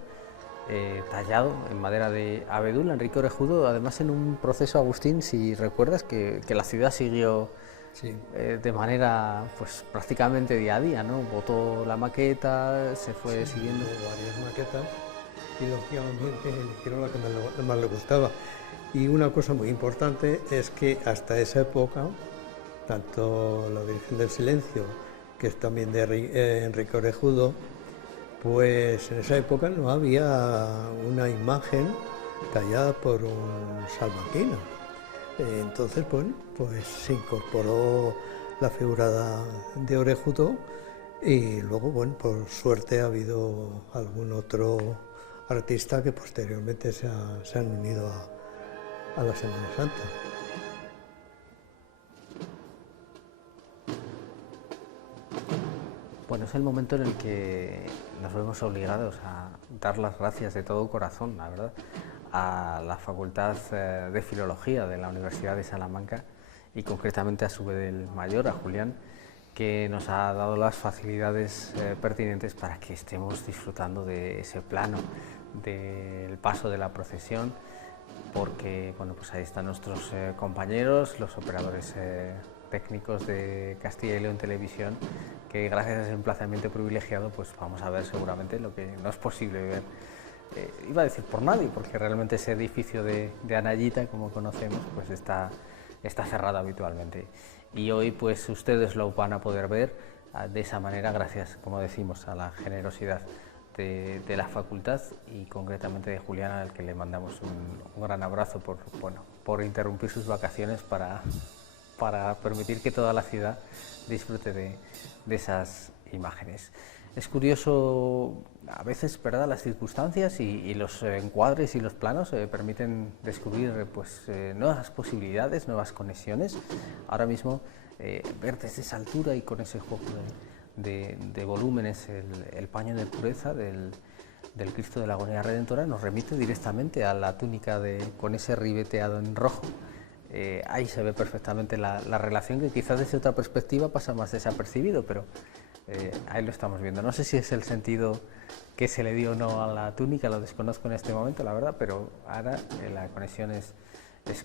tallado en madera de abedul Enrique Orejudo, además en un proceso, Agustín, si recuerdas, que la ciudad siguió de manera pues prácticamente día a día, ¿no? Votó la maqueta, se fue siguiendo varias maquetas y lógicamente eligieron la que más le gustaba. Y una cosa muy importante es que hasta esa época, tanto la Virgen del Silencio, que es también de Enrique Orejudo, pues en esa época no había una imagen tallada por un salmantina. Entonces, bueno, pues se incorporó la figura de Orejudo y luego, bueno, por suerte ha habido algún otro artista que posteriormente se han unido a la Semana Santa. Bueno, es el momento en el que nos vemos obligados a dar las gracias de todo corazón, la verdad, a la Facultad de Filología de la Universidad de Salamanca y concretamente a su del mayor, a Julián, que nos ha dado las facilidades pertinentes para que estemos disfrutando de ese plano, del paso de la procesión, porque bueno, pues ahí están nuestros compañeros, los operadores técnicos de Castilla y León Televisión, que gracias a ese emplazamiento privilegiado pues vamos a ver seguramente lo que no es posible ver, iba a decir por nadie, porque realmente ese edificio de Anayita, como conocemos, pues está cerrado habitualmente. Y hoy pues ustedes lo van a poder ver de esa manera, gracias, como decimos, a la generosidad de la facultad y concretamente de Julián, al que le mandamos un gran abrazo por interrumpir sus vacaciones para permitir que toda la ciudad disfrute de esas imágenes. Es curioso, a veces, ¿verdad?, las circunstancias y los encuadres y los planos permiten descubrir pues, nuevas posibilidades, nuevas conexiones. Ahora mismo, ver desde esa altura y con ese juego de volúmenes el paño de pureza del Cristo de la Agonía Redentora nos remite directamente a la túnica con ese ribeteado en rojo. Ahí se ve perfectamente la relación, que quizás desde otra perspectiva pasa más desapercibido, pero ahí lo estamos viendo. No sé si es el sentido que se le dio o no a la túnica, lo desconozco en este momento, la verdad, pero ahora la conexión es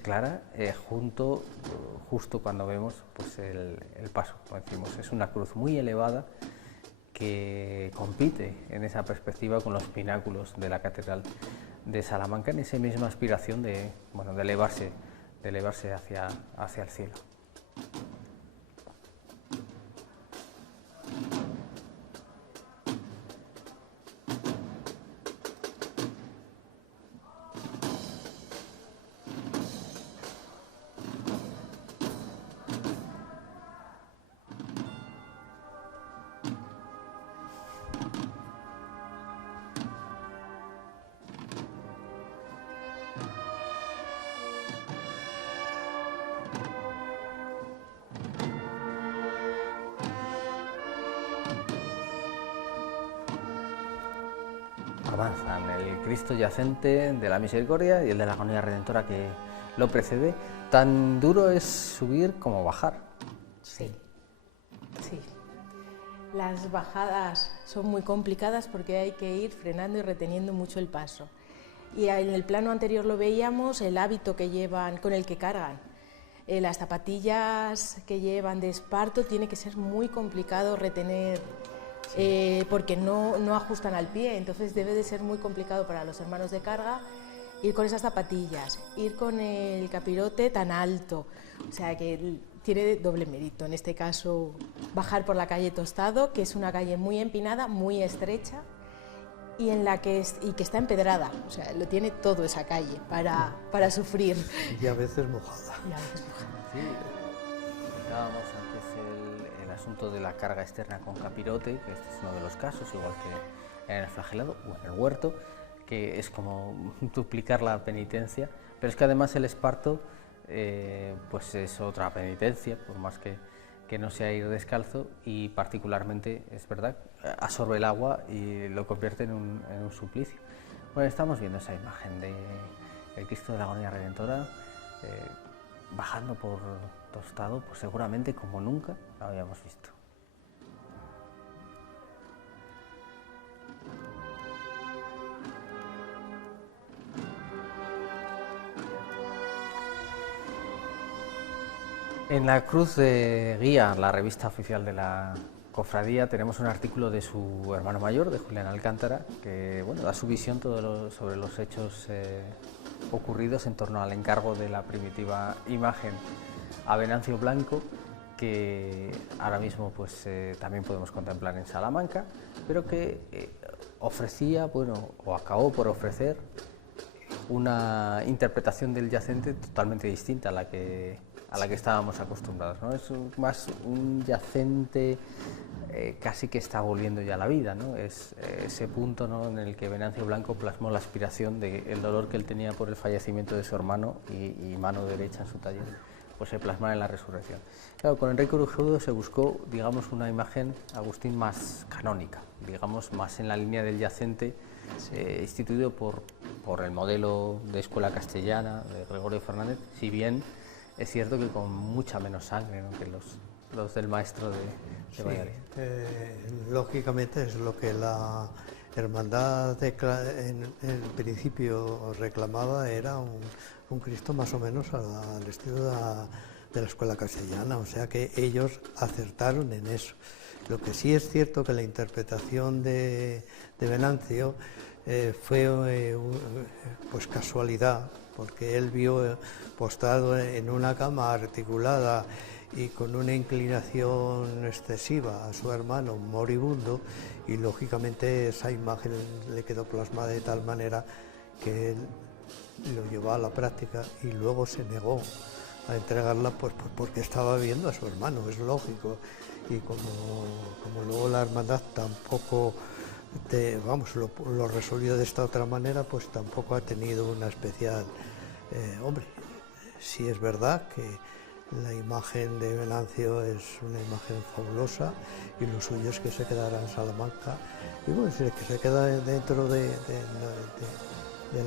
clara, justo cuando vemos pues, el paso, como decimos. Es una cruz muy elevada que compite en esa perspectiva con los pináculos de la Catedral de Salamanca, en esa misma aspiración de elevarse hacia el cielo. avanzan, el Cristo yacente de la misericordia y el de la agonía redentora que lo precede. Tan duro es subir como bajar. Sí, sí. Las bajadas son muy complicadas porque hay que ir frenando y reteniendo mucho el paso. Y en el plano anterior lo veíamos, el hábito que llevan, con el que cargan. Las zapatillas que llevan de esparto tiene que ser muy complicado retener, porque no ajustan al pie, entonces debe de ser muy complicado para los hermanos de carga ir con esas zapatillas, ir con el capirote tan alto, o sea que tiene doble mérito. En este caso, bajar por la calle Tostado, que es una calle muy empinada, muy estrecha, y que está empedrada, o sea, lo tiene todo esa calle para sufrir. Y a veces mojada. Sí, comentábamos antes el asunto de la carga externa con capirote, que este es uno de los casos, igual que en el flagelado o en el huerto, que es como duplicar la penitencia, pero es que además el esparto pues es otra penitencia, por más que no sea ir descalzo, y particularmente, es verdad, absorbe el agua y lo convierte en un suplicio. Bueno, estamos viendo esa imagen del Cristo de la agonía redentora bajando por Tostado, pues seguramente como nunca lo habíamos visto. En la cruz de guía, la revista oficial de la cofradía, tenemos un artículo de su hermano mayor, de Julián Alcántara, que bueno, da su visión sobre los hechos ocurridos en torno al encargo de la primitiva imagen a Venancio Blanco, que ahora mismo pues, también podemos contemplar en Salamanca, pero que ofrecía, bueno, o acabó por ofrecer una interpretación del yacente totalmente distinta a la que estábamos acostumbrados, ¿no? Es más un yacente casi que está volviendo ya a la vida, ¿no? Es ese punto, ¿no?, en el que Venancio Blanco plasmó la aspiración del dolor que él tenía por el fallecimiento de su hermano y mano derecha en su taller, pues se plasmara en la resurrección. Claro, con Enrique Orejudo se buscó, digamos, una imagen, Agustín, más canónica, digamos, más en la línea del yacente, instituido por el modelo de escuela castellana de Gregorio Fernández, si bien es cierto que con mucha menos sangre, ¿no?, que los del maestro de Valladolid. Lógicamente es lo que la hermandad en el principio reclamaba, era un Cristo más o menos al estilo de la escuela castellana, o sea que ellos acertaron en eso. Lo que sí es cierto que la interpretación de Venancio fue pues casualidad, porque él vio postrado en una cama articulada y con una inclinación excesiva a su hermano moribundo, y lógicamente esa imagen le quedó plasmada de tal manera que él lo llevó a la práctica y luego se negó a entregarla, pues porque estaba viendo a su hermano, es lógico, y como luego la hermandad tampoco lo resolvió de esta otra manera, pues tampoco ha tenido una especial... hombre, sí es verdad que la imagen de Venancio es una imagen fabulosa y lo suyo es que se quedara en Salamanca, y bueno, si es que se queda dentro de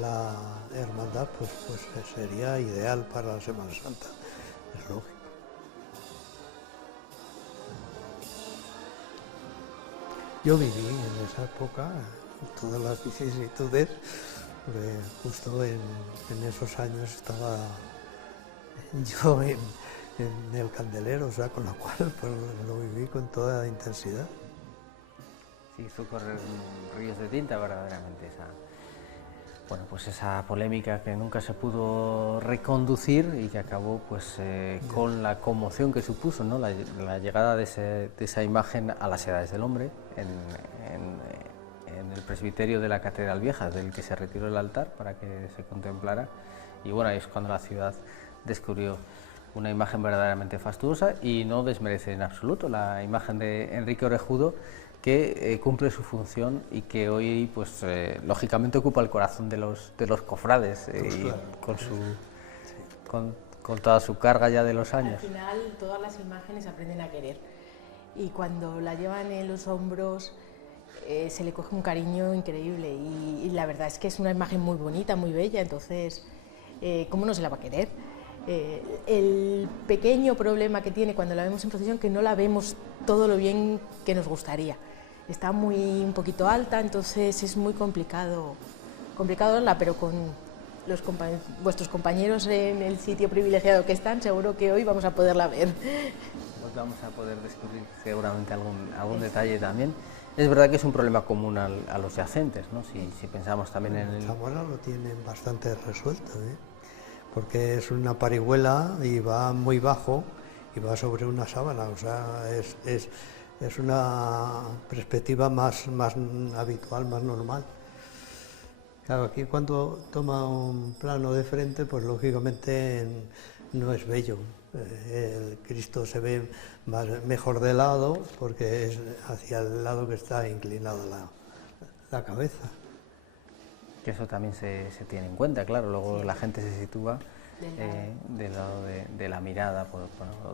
la hermandad, pues sería ideal para la Semana Santa, es lógico. Yo viví en esa época todas las vicisitudes, porque justo en esos años estaba yo en el Candelero, o sea, con lo cual pues, lo viví con toda intensidad. Sí, hizo correr ríos de tinta verdaderamente esa polémica que nunca se pudo reconducir y que acabó pues con la conmoción que supuso, ¿no?, la llegada de esa imagen a las Edades del Hombre en el presbiterio de la Catedral Vieja, del que se retiró el altar para que se contemplara, y bueno, ahí es cuando la ciudad descubrió una imagen verdaderamente fastuosa, y no desmerece en absoluto la imagen de Enrique Orejudo, que cumple su función y que hoy, pues lógicamente ocupa el corazón de los cofrades, Pues y claro. con toda su carga ya de los años. Al final todas las imágenes aprenden a querer, y cuando la llevan en los hombros se le coge un cariño increíble y la verdad es que es una imagen muy bonita, muy bella, entonces, ¿cómo no se la va a querer? El pequeño problema que tiene cuando la vemos en procesión, que no la vemos todo lo bien que nos gustaría. Está un poquito alta, entonces es muy complicado verla, pero con vuestros compañeros en el sitio privilegiado que están, seguro que hoy vamos a poderla ver. Pues vamos a poder descubrir seguramente algún detalle también. Es verdad que es un problema común a los yacentes, ¿no? Si pensamos también en el... Zamora lo tienen bastante resuelto, porque es una parihuela y va muy bajo y va sobre una sábana, o sea, es una perspectiva más habitual, más normal. Claro, aquí cuando toma un plano de frente, pues lógicamente no es bello. El Cristo se ve mejor de lado porque es hacia el lado que está inclinada la cabeza. Que eso también se tiene en cuenta, claro, luego la gente se sitúa del lado de la mirada,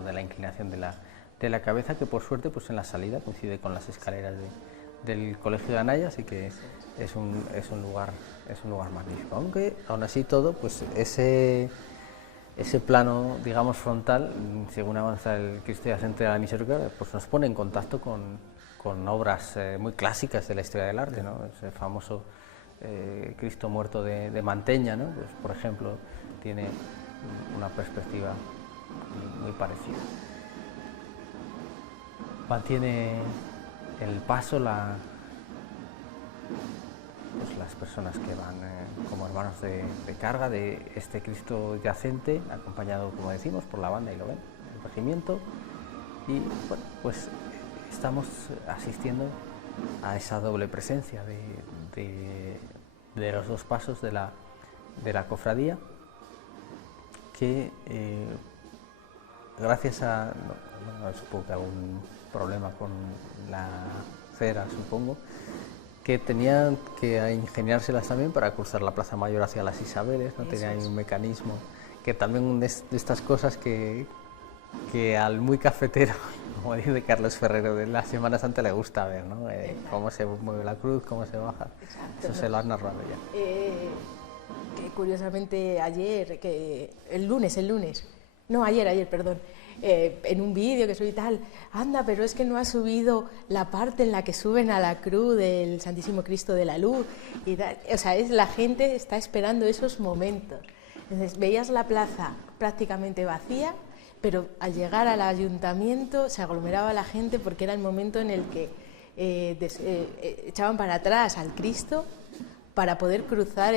de la inclinación de la cabeza, que por suerte pues en la salida coincide con las escaleras del Colegio de Anaya, así que es un lugar magnífico, aunque aún así todo, pues ese plano, digamos, frontal, según avanza el Cristo yacente de la Misericordia, pues nos pone en contacto con obras muy clásicas de la historia del arte, ¿no? Ese famoso Cristo muerto de Manteña, ¿no? Pues, por ejemplo, tiene una perspectiva muy parecida. Mantiene el paso las personas que van como hermanos de carga de este Cristo yacente, acompañado, como decimos, por la banda y el regimiento, y bueno, pues estamos asistiendo a esa doble presencia de los dos pasos de la cofradía, que gracias a, supongo que algún problema con la cera, supongo, que tenían que ingeniárselas también para cruzar la Plaza Mayor hacia las Isabeles, ¿no? Tenían un mecanismo que también es de estas cosas que al muy cafetero, como dice Carlos Ferrero, de la Semana Santa le gusta ver, ¿no? Cómo se mueve la cruz, cómo se baja. Exacto. Eso se lo has narrado ya. Que curiosamente ayer, perdón, en un vídeo que subí tal, anda, pero es que no ha subido la parte en la que suben a la cruz del Santísimo Cristo de la Luz, y tal. O sea, la gente está esperando esos momentos. Entonces veías la plaza prácticamente vacía, pero al llegar al ayuntamiento se aglomeraba la gente porque era el momento en el que echaban para atrás al Cristo para poder cruzar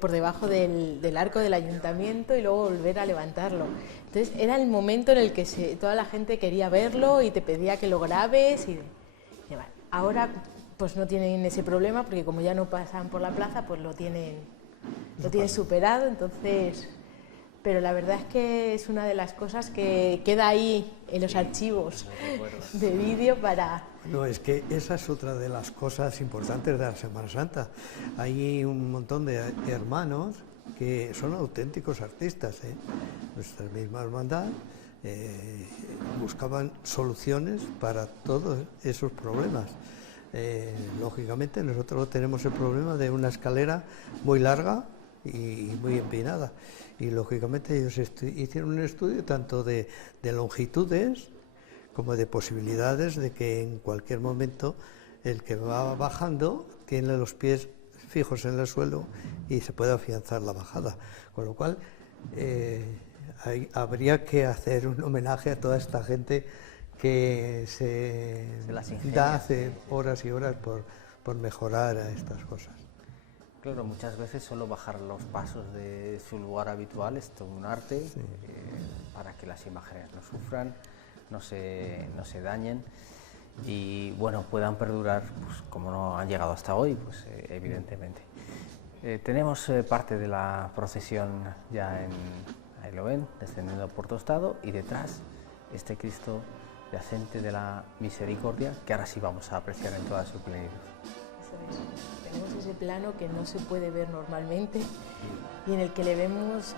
por debajo del arco del ayuntamiento y luego volver a levantarlo. Entonces era el momento en el que toda la gente quería verlo y te pedía que lo grabes. Y bueno, ahora pues no tienen ese problema porque como ya no pasan por la plaza, pues lo tienen superado, entonces... Pero la verdad es que es una de las cosas que queda ahí en los archivos de vídeo para... No, es que esa es otra de las cosas importantes de la Semana Santa. Hay un montón de hermanos que son auténticos artistas, ¿eh? Nuestra misma hermandad buscaban soluciones para todos esos problemas. Lógicamente nosotros tenemos el problema de una escalera muy larga y muy empinada. Y lógicamente ellos hicieron un estudio tanto de longitudes como de posibilidades de que en cualquier momento el que va bajando tiene los pies fijos en el suelo y se puede afianzar la bajada. Con lo cual habría que hacer un homenaje a toda esta gente que se da hace horas y horas por mejorar a estas cosas. Claro, muchas veces solo bajar los pasos de su lugar habitual es todo un arte, sí. Para que las imágenes no sufran, no se dañen y bueno, puedan perdurar, pues como no han llegado hasta hoy, pues evidentemente. Tenemos parte de la procesión ya ahí lo ven, descendiendo por Tostado, y detrás este Cristo yacente de la Misericordia, que ahora sí vamos a apreciar en toda su plenitud. Tenemos ese plano que no se puede ver normalmente y en el que le vemos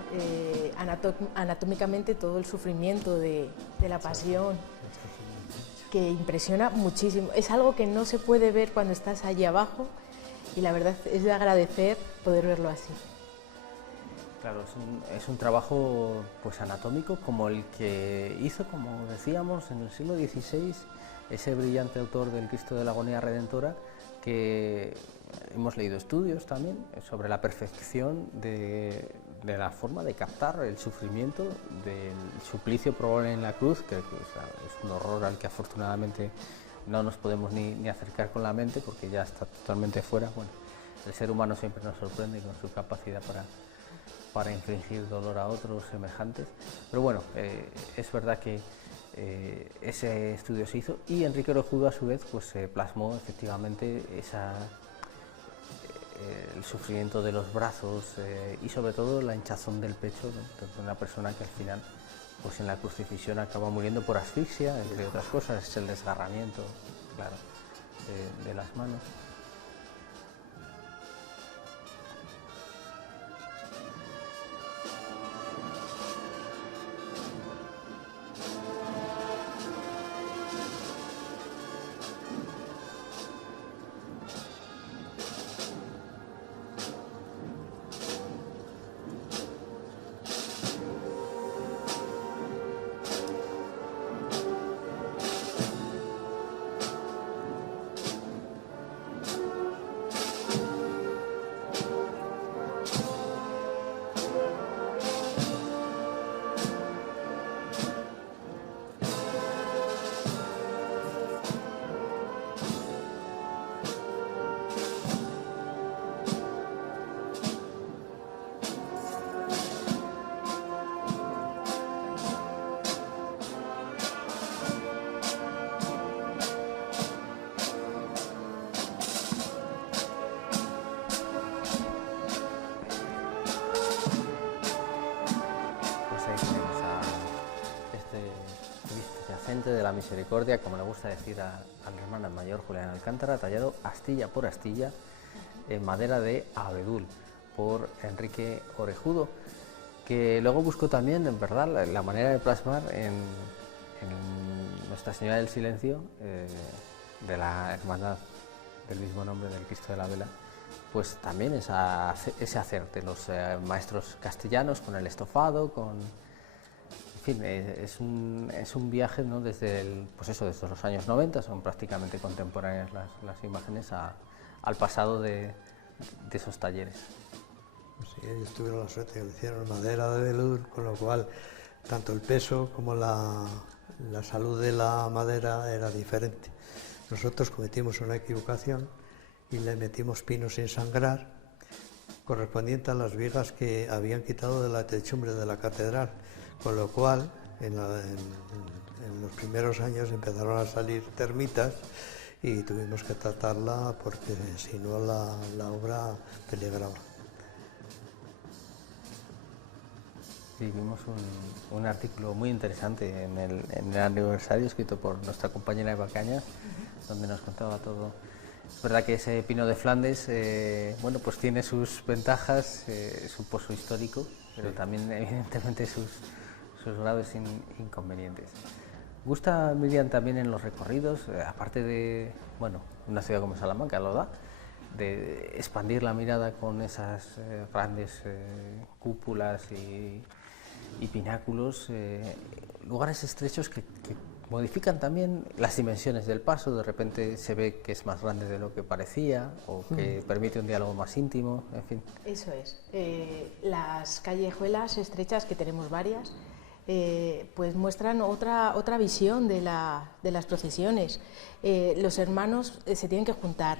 anatómicamente todo el sufrimiento de la pasión. que impresiona muchísimo. Es algo que no se puede ver cuando estás allí abajo y la verdad es de agradecer poder verlo así. Claro, es un trabajo pues anatómico como el que hizo, como decíamos, en el siglo XVI ese brillante autor del Cristo de la Agonía Redentora, que hemos leído estudios también sobre la perfección de la forma de captar el sufrimiento del suplicio probable en la cruz, que es un horror al que afortunadamente no nos podemos ni acercar con la mente porque ya está totalmente fuera. Bueno, el ser humano siempre nos sorprende con su capacidad para infligir dolor a otros semejantes, pero bueno, es verdad que ese estudio se hizo y Enrique Orejudo a su vez pues plasmó efectivamente el sufrimiento de los brazos y sobre todo la hinchazón del pecho de una persona que al final pues en la crucifixión acaba muriendo por asfixia, entre otras cosas, es el desgarramiento, claro, de las manos. De la Misericordia, como le gusta decir a la hermana mayor Juliana Alcántara, tallado astilla por astilla en madera de abedul por Enrique Orejudo, que luego buscó también, en verdad, la manera de plasmar en Nuestra Señora del Silencio de la Hermandad del mismo nombre del Cristo de la Vela, pues también ese hacer de los maestros castellanos con el estofado, en fin, es un viaje, ¿no? Desde los años 90, son prácticamente contemporáneas las imágenes al pasado de esos talleres. Sí, ellos tuvieron la suerte que lo hicieron en madera de velur, con lo cual tanto el peso como la salud de la madera era diferente. Nosotros cometimos una equivocación y le metimos pino sin sangrar, correspondiente a las vigas que habían quitado de la techumbre de la catedral. Con lo cual, en los primeros años empezaron a salir termitas y tuvimos que tratarla porque si no la obra peligraba. Sí, vimos un artículo muy interesante en el aniversario escrito por nuestra compañera Eva Cañas, donde nos contaba todo. Es verdad que ese pino de Flandes, bueno, pues tiene sus ventajas, su pozo histórico, pero también evidentemente sus graves inconvenientes. Gusta Miriam también en los recorridos, aparte de, bueno, una ciudad como Salamanca lo da, de expandir la mirada con esas grandes cúpulas y pináculos, lugares estrechos que modifican también las dimensiones del paso. De repente se ve que es más grande de lo que parecía o que permite un diálogo más íntimo, en fin. Eso es. Las callejuelas estrechas, que tenemos varias, pues muestran otra visión de las procesiones. Los hermanos se tienen que juntar,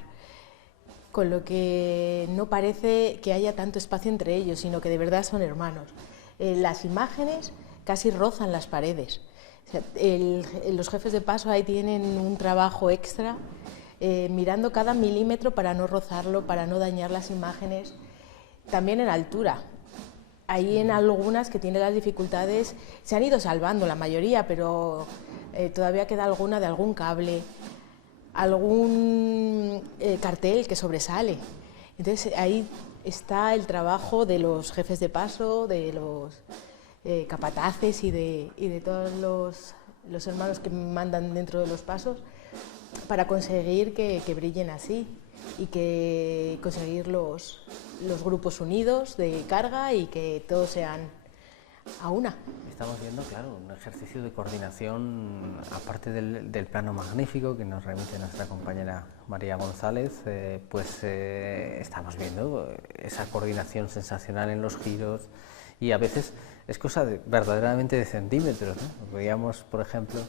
con lo que no parece que haya tanto espacio entre ellos, sino que de verdad son hermanos. Las imágenes casi rozan las paredes. O sea, los jefes de paso ahí tienen un trabajo extra, mirando cada milímetro para no rozarlo, para no dañar las imágenes. También en altura. Hay en algunas que tienen las dificultades, se han ido salvando la mayoría, pero todavía queda alguna de algún cable, algún cartel que sobresale. Entonces ahí está el trabajo de los jefes de paso, de los capataces y de todos los hermanos que mandan dentro de los pasos, para conseguir que brillen así y que conseguir los grupos unidos de carga y que todos sean a una. Estamos viendo, claro, un ejercicio de coordinación, aparte del plano magnífico que nos remite nuestra compañera María González, estamos viendo esa coordinación sensacional en los giros, y a veces es cosa verdaderamente de centímetros, ¿no? Veíamos, por ejemplo,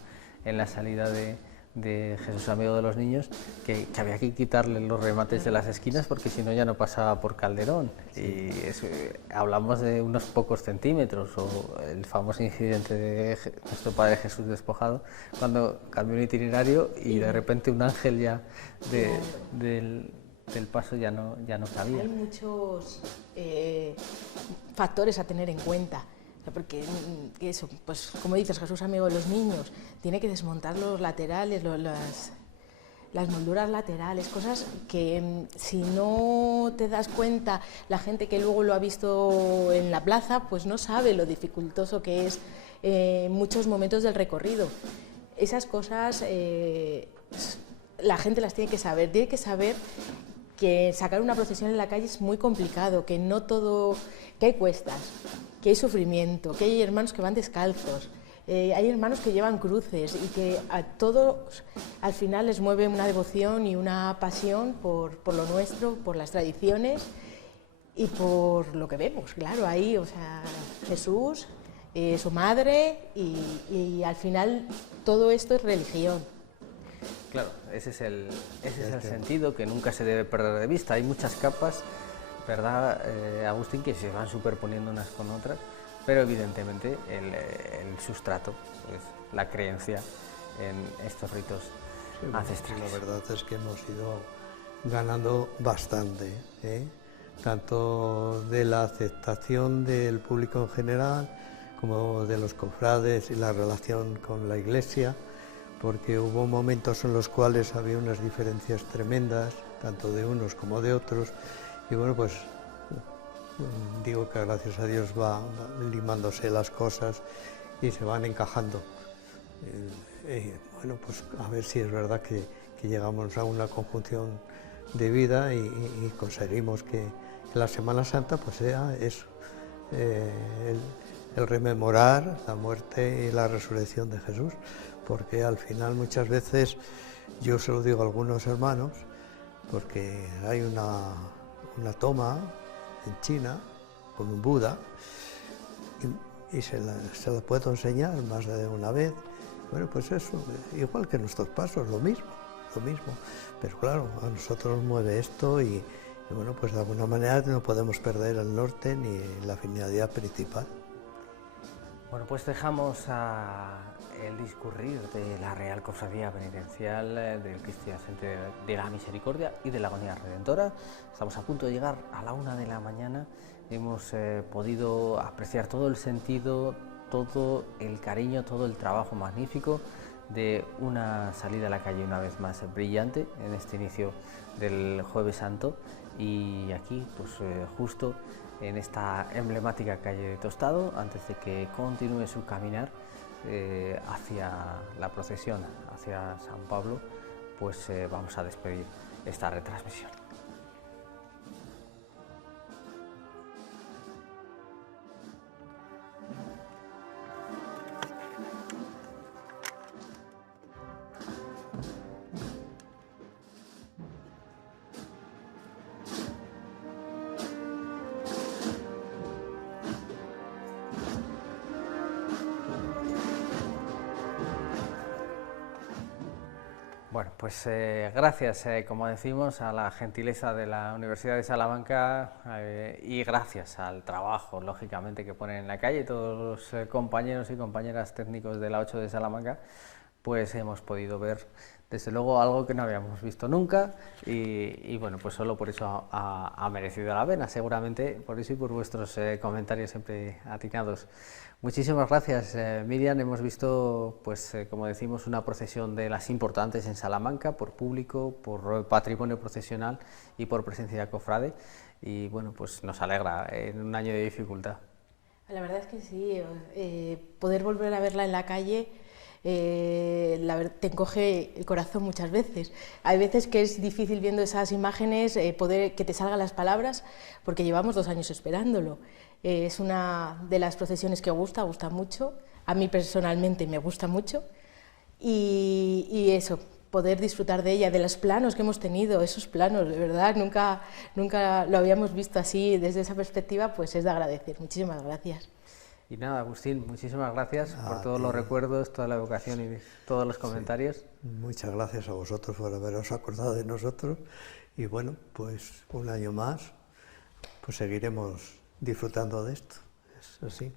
en la salida de Jesús Amigo de los Niños, que había que quitarle los remates de las esquinas porque si no ya no pasaba por Calderón. Y hablamos de unos pocos centímetros, o el famoso incidente de nuestro Padre Jesús despojado, cuando cambió un itinerario y de repente un ángel ya del paso ya no cabía. Hay muchos factores a tener en cuenta. Porque eso, pues como dices, Jesús Amigo de los Niños, tiene que desmontar los laterales, las molduras laterales, cosas que si no te das cuenta, la gente que luego lo ha visto en la plaza, pues no sabe lo dificultoso que es muchos momentos del recorrido. Esas cosas la gente las tiene que saber que sacar una procesión en la calle es muy complicado, que no todo, que hay cuestas, que hay sufrimiento, que hay hermanos que van descalzos, hay hermanos que llevan cruces y que a todos al final les mueve una devoción y una pasión por lo nuestro, por las tradiciones y por lo que vemos, claro, ahí, o sea, Jesús, su madre y al final todo esto es religión. Claro, ese es el sentido que nunca se debe perder de vista. Hay muchas capas, ¿verdad, Agustín?, que se van superponiendo unas con otras, pero evidentemente el sustrato, pues, la creencia en estos ritos ancestrales. La verdad es que hemos ido ganando bastante, tanto de la aceptación del público en general como de los cofrades y la relación con la Iglesia, porque hubo momentos en los cuales había unas diferencias tremendas, tanto de unos como de otros, y bueno, pues digo que gracias a Dios va limándose las cosas y se van encajando. Bueno, pues a ver si es verdad que llegamos a una conjunción de vida y conseguimos que la Semana Santa pues sea eso, el rememorar la muerte y la resurrección de Jesús, porque al final muchas veces, yo se lo digo a algunos hermanos, porque hay una toma en China con un Buda y se la puedo enseñar más de una vez. Bueno, pues eso, igual que nuestros pasos, lo mismo, pero claro, a nosotros nos mueve esto y bueno, pues de alguna manera no podemos perder el norte ni la finalidad principal. Bueno, pues dejamos el discurrir de la Real Cofradía Penitencial del Cristo Yacente de la Misericordia y de la Agonía Redentora. Estamos a punto de llegar a la 1 de la mañana. Hemos podido apreciar todo el sentido, todo el cariño, todo el trabajo magnífico de una salida a la calle una vez más brillante en este inicio del Jueves Santo, y aquí pues justo en esta emblemática calle de Tostado, antes de que continúe su caminar hacia la procesión, hacia San Pablo, pues vamos a despedir esta retransmisión. Bueno, pues gracias, como decimos, a la gentileza de la Universidad de Salamanca y gracias al trabajo, lógicamente, que ponen en la calle todos los compañeros y compañeras técnicos de la 8 de Salamanca, pues hemos podido ver, desde luego, algo que no habíamos visto nunca y bueno, pues solo por eso ha merecido la pena, seguramente, por eso y por vuestros comentarios siempre atinados. Muchísimas gracias, Miriam. Hemos visto, pues, como decimos, una procesión de las importantes en Salamanca, por público, por patrimonio procesional y por presencia de cofrade. Y bueno, pues nos alegra en un año de dificultad. La verdad es que sí, poder volver a verla en la calle te encoge el corazón muchas veces. Hay veces que es difícil viendo esas imágenes poder que te salgan las palabras, porque llevamos 2 años esperándolo. Es una de las procesiones que gusta mucho, a mí personalmente me gusta mucho, y eso, poder disfrutar de ella, de los planos que hemos tenido, esos planos, de verdad, nunca lo habíamos visto así, desde esa perspectiva, pues es de agradecer. Muchísimas gracias. Y nada, Agustín, muchísimas gracias por todos los recuerdos, toda la educación y todos los comentarios. Sí, muchas gracias a vosotros por haberos acordado de nosotros, y bueno, pues un año más, pues seguiremos disfrutando de esto, es así.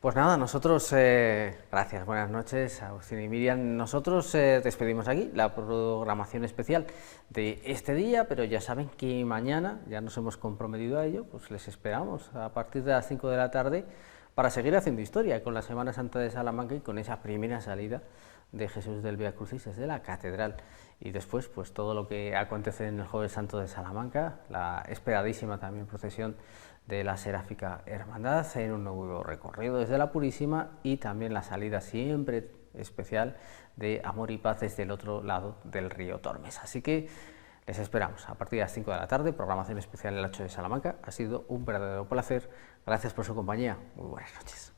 Pues nada, nosotros, gracias, buenas noches, Agustín y Miriam. Nosotros despedimos aquí la programación especial de este día, pero ya saben que mañana, ya nos hemos comprometido a ello, pues les esperamos a partir de las 5 de la tarde para seguir haciendo historia con la Semana Santa de Salamanca y con esa primera salida de Jesús del Vía Crucis desde la Catedral. Y después, pues todo lo que acontece en el Jueves Santo de Salamanca, la esperadísima también procesión de la Seráfica Hermandad en un nuevo recorrido desde la Purísima, y también la salida siempre especial de Amor y Paz desde el otro lado del río Tormes. Así que les esperamos a partir de las 5 de la tarde, programación especial en el 8 de Salamanca. Ha sido un verdadero placer. Gracias por su compañía. Muy buenas noches.